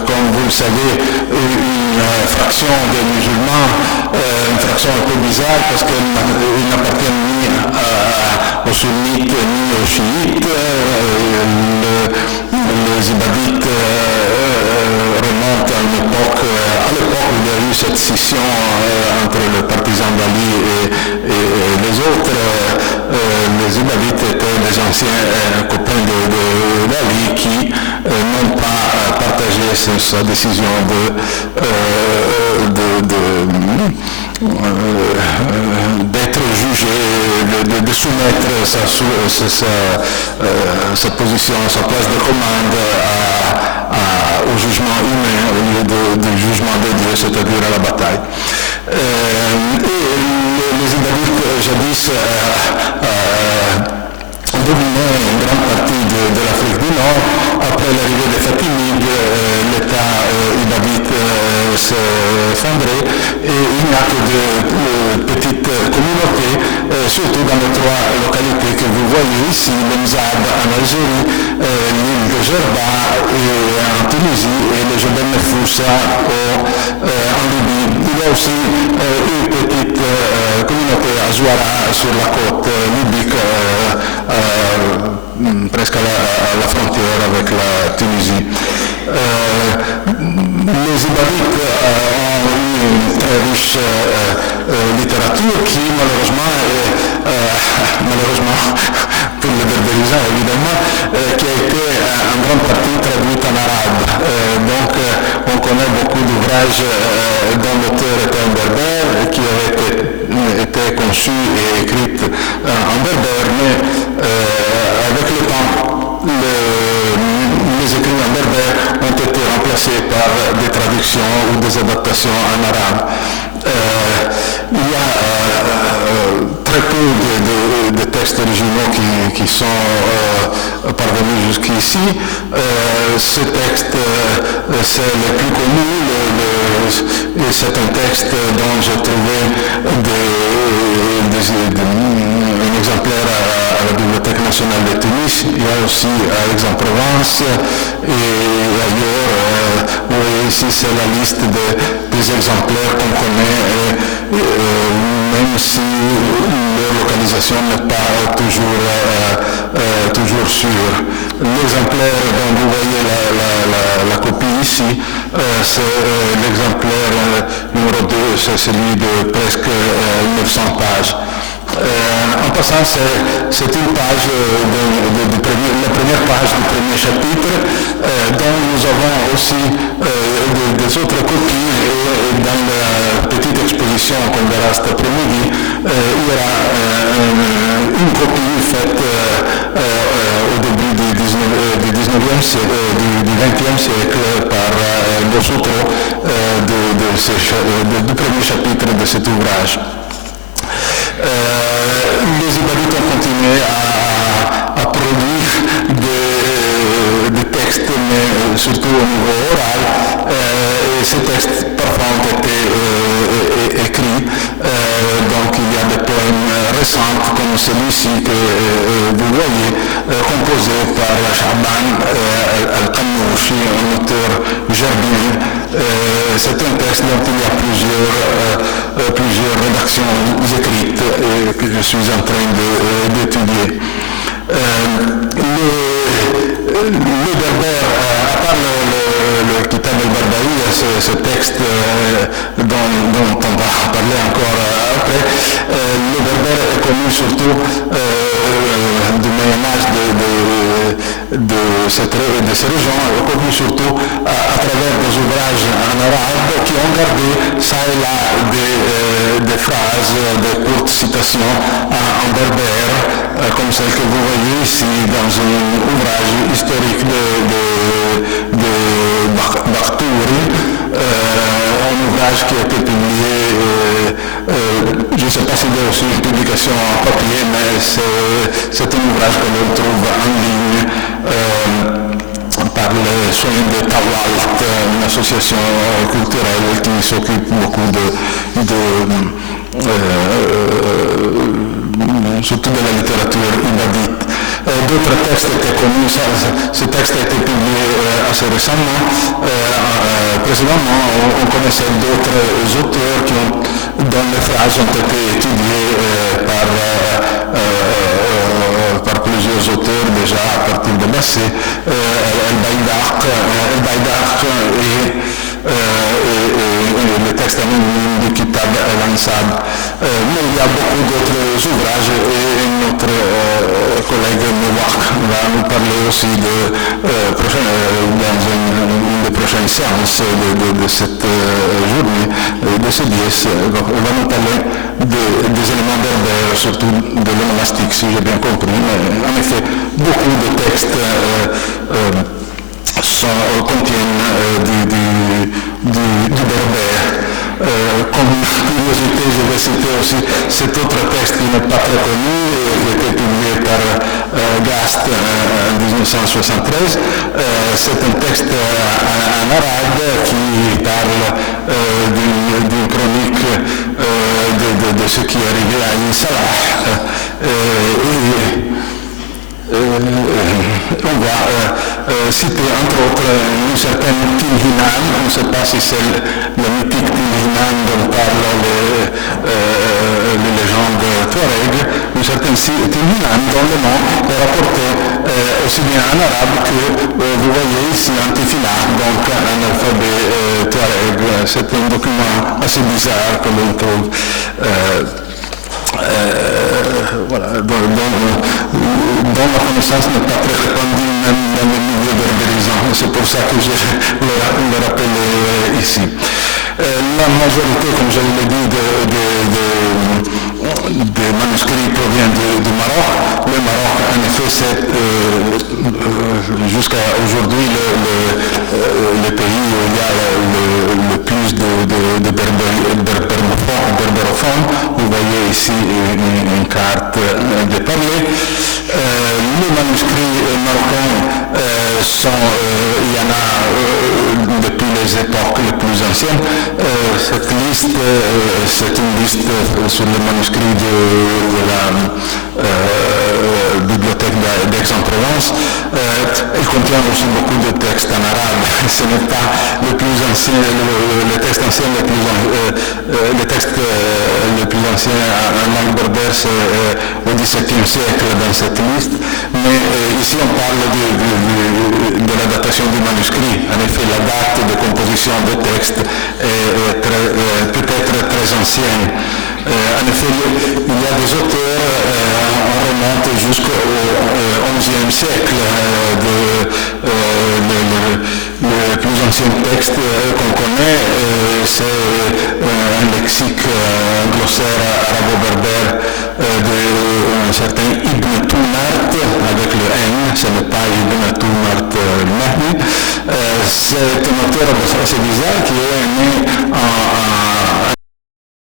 comme vous le savez, une fraction des musulmans, une fraction un peu bizarre parce qu'ils n'appartiennent ni aux sunnites ni aux chiites. Les ibadites remontent à l'époque où il y a eu cette scission entre les partisans d'Ali et les autres. Les ibadites étaient des anciens copains d'Ali qui, non n'ont pas partagé sa décision d'être jugé, de soumettre sa position, sa place de commande au jugement humain au lieu du jugement de Dieu, c'est-à-dire à la bataille. Les Ibériques, jadis, dominaient une grande partie de l'Afrique du Nord. Après l'arrivée des Fatimides, l'État ibadite s'est effondré et il n'y a que de petites communautés, surtout dans les trois localités que vous voyez ici, le Mzab en Algérie, l'île de Gerba en Tunisie et le Jebel Nefoussa en Libye. Il y a aussi une petite communauté à Zouara sur la côte libyque, presque à la frontière avec la Tunisie. Les Ibériques ont une très riche littérature qui malheureusement pour le berbérisant évidemment, qui a été en grande partie traduite en arabe. Donc on connaît beaucoup d'ouvrages dont l'auteur était un berbère qui avait été conçu et écrit en berbère, mais avec le temps, les écrits en berbère ont été remplacés par des traductions ou des adaptations en arabe. Il y a très peu de textes originaux qui sont parvenus jusqu'ici. Ce texte, c'est le plus connu, et c'est un texte dont j'ai trouvé un exemplaire à la Bibliothèque nationale de Tunis. Il y a aussi à Aix-en-Provence et ailleurs. Vous voyez ici, c'est la liste des exemplaires qu'on connaît, même si leur localisation n'est pas toujours sûre. L'exemplaire dont vous voyez la copie ici, c'est l'exemplaire numéro 2, c'est celui de presque 900 pages. En passant, c'est une page, la première page du premier chapitre, dont nous avons aussi des autres copies, et dans la petite exposition qu'on verra cet après-midi, il y aura une copie faite au début du 19e siècle, du 20e siècle par Bossuto du premier chapitre de cet ouvrage. Les Ibériques ont continué à produire des textes, mais surtout au niveau oral, et ces textes parfois ont été écrits. Donc il y a des poèmes récents comme celui-ci que vous voyez, composé par Shaban Al-Qannouchi, un auteur gerbien. C'est un texte dont il y a plusieurs rédactions écrites que je suis en train d'étudier. Le berbère, à part le Kitab al-Barbaïa, ce texte dont on va parler encore après, le berbère est connu surtout du Moyen-Âge de ces régions, est connu surtout à travers des ouvrages en arabe qui ont gardé ça et là des phrases, des courtes citations en berbère, comme celle que vous voyez ici dans un ouvrage historique de Bartouri, un ouvrage qui a été publié, je ne sais pas s'il y a aussi une publication en papier, mais c'est un ouvrage que l'on trouve en ligne par les soins de Tawalt, une association culturelle qui s'occupe beaucoup surtout de la littérature ibadite. D'autres textes étaient connus, ce texte a été publié assez récemment. Précédemment, on connaissait d'autres auteurs dont les phrases ont été étudiées par plusieurs auteurs déjà à partir de Bassé, El-Baïdaq et le texte anonyme du Kitab al-Ansab. Mais il y a beaucoup d'autres ouvrages et notre collègue Mouak va nous parler aussi dans une des prochaines séances de cette journée, de ce 10. Donc, on va nous parler des éléments berbères, surtout de l'onomastique, si j'ai bien compris. Mais, en effet, beaucoup de textes contiennent du berbère. Comme curiosité, je vais citer aussi cet autre texte qui n'est pas très connu, qui a été publié par Gast en 1973. C'est un texte en arabe qui parle d'une chronique de ce qui est arrivé à Ibn Salah. On va citer entre autres une certaine Tilhinan, on ne sait pas si c'est la mythique Tilhinan dont parlent les légendes Touareg, une certaine Tilhinan dont le nom est rapporté aussi bien en arabe que vous voyez ici en Tifila, donc en alphabet Touareg. C'est un document assez bizarre que l'on trouve. Voilà, dont la connaissance n'est pas très répandue même dans les milieux berbérisants. C'est pour ça que je le rappelle ici. La majorité, comme je l'ai dit, des manuscrits provient du Maroc. Le Maroc, en effet, c'est jusqu'à aujourd'hui le pays où il y a le plus de berbérophones. Vous voyez ici une carte de parler. Les manuscrits marocains il y en a depuis les époques les plus anciennes. Cette liste, c'est une liste sur les manuscrits de la bibliothèque d'Aix-en-Provence. Elle contient aussi beaucoup de textes en arabe. Ce n'est pas le plus ancien, les textes anciens les textes les plus anciens en langue berbère, c'est au XVIIe siècle dans cette liste. Mais ici, on parle de la datation du manuscrit. En effet, la date de composition des textes peut-être très ancienne. En effet, il y a des auteurs, on remonte jusqu'au XIe siècle. Le plus ancien texte qu'on connaît, c'est un lexique, un glossaire arabo-berbère d'un certain Ibn Tounart, avec le N, ce n'est pas Ibn Tounart Mahdi. C'est un auteur assez bizarre qui est né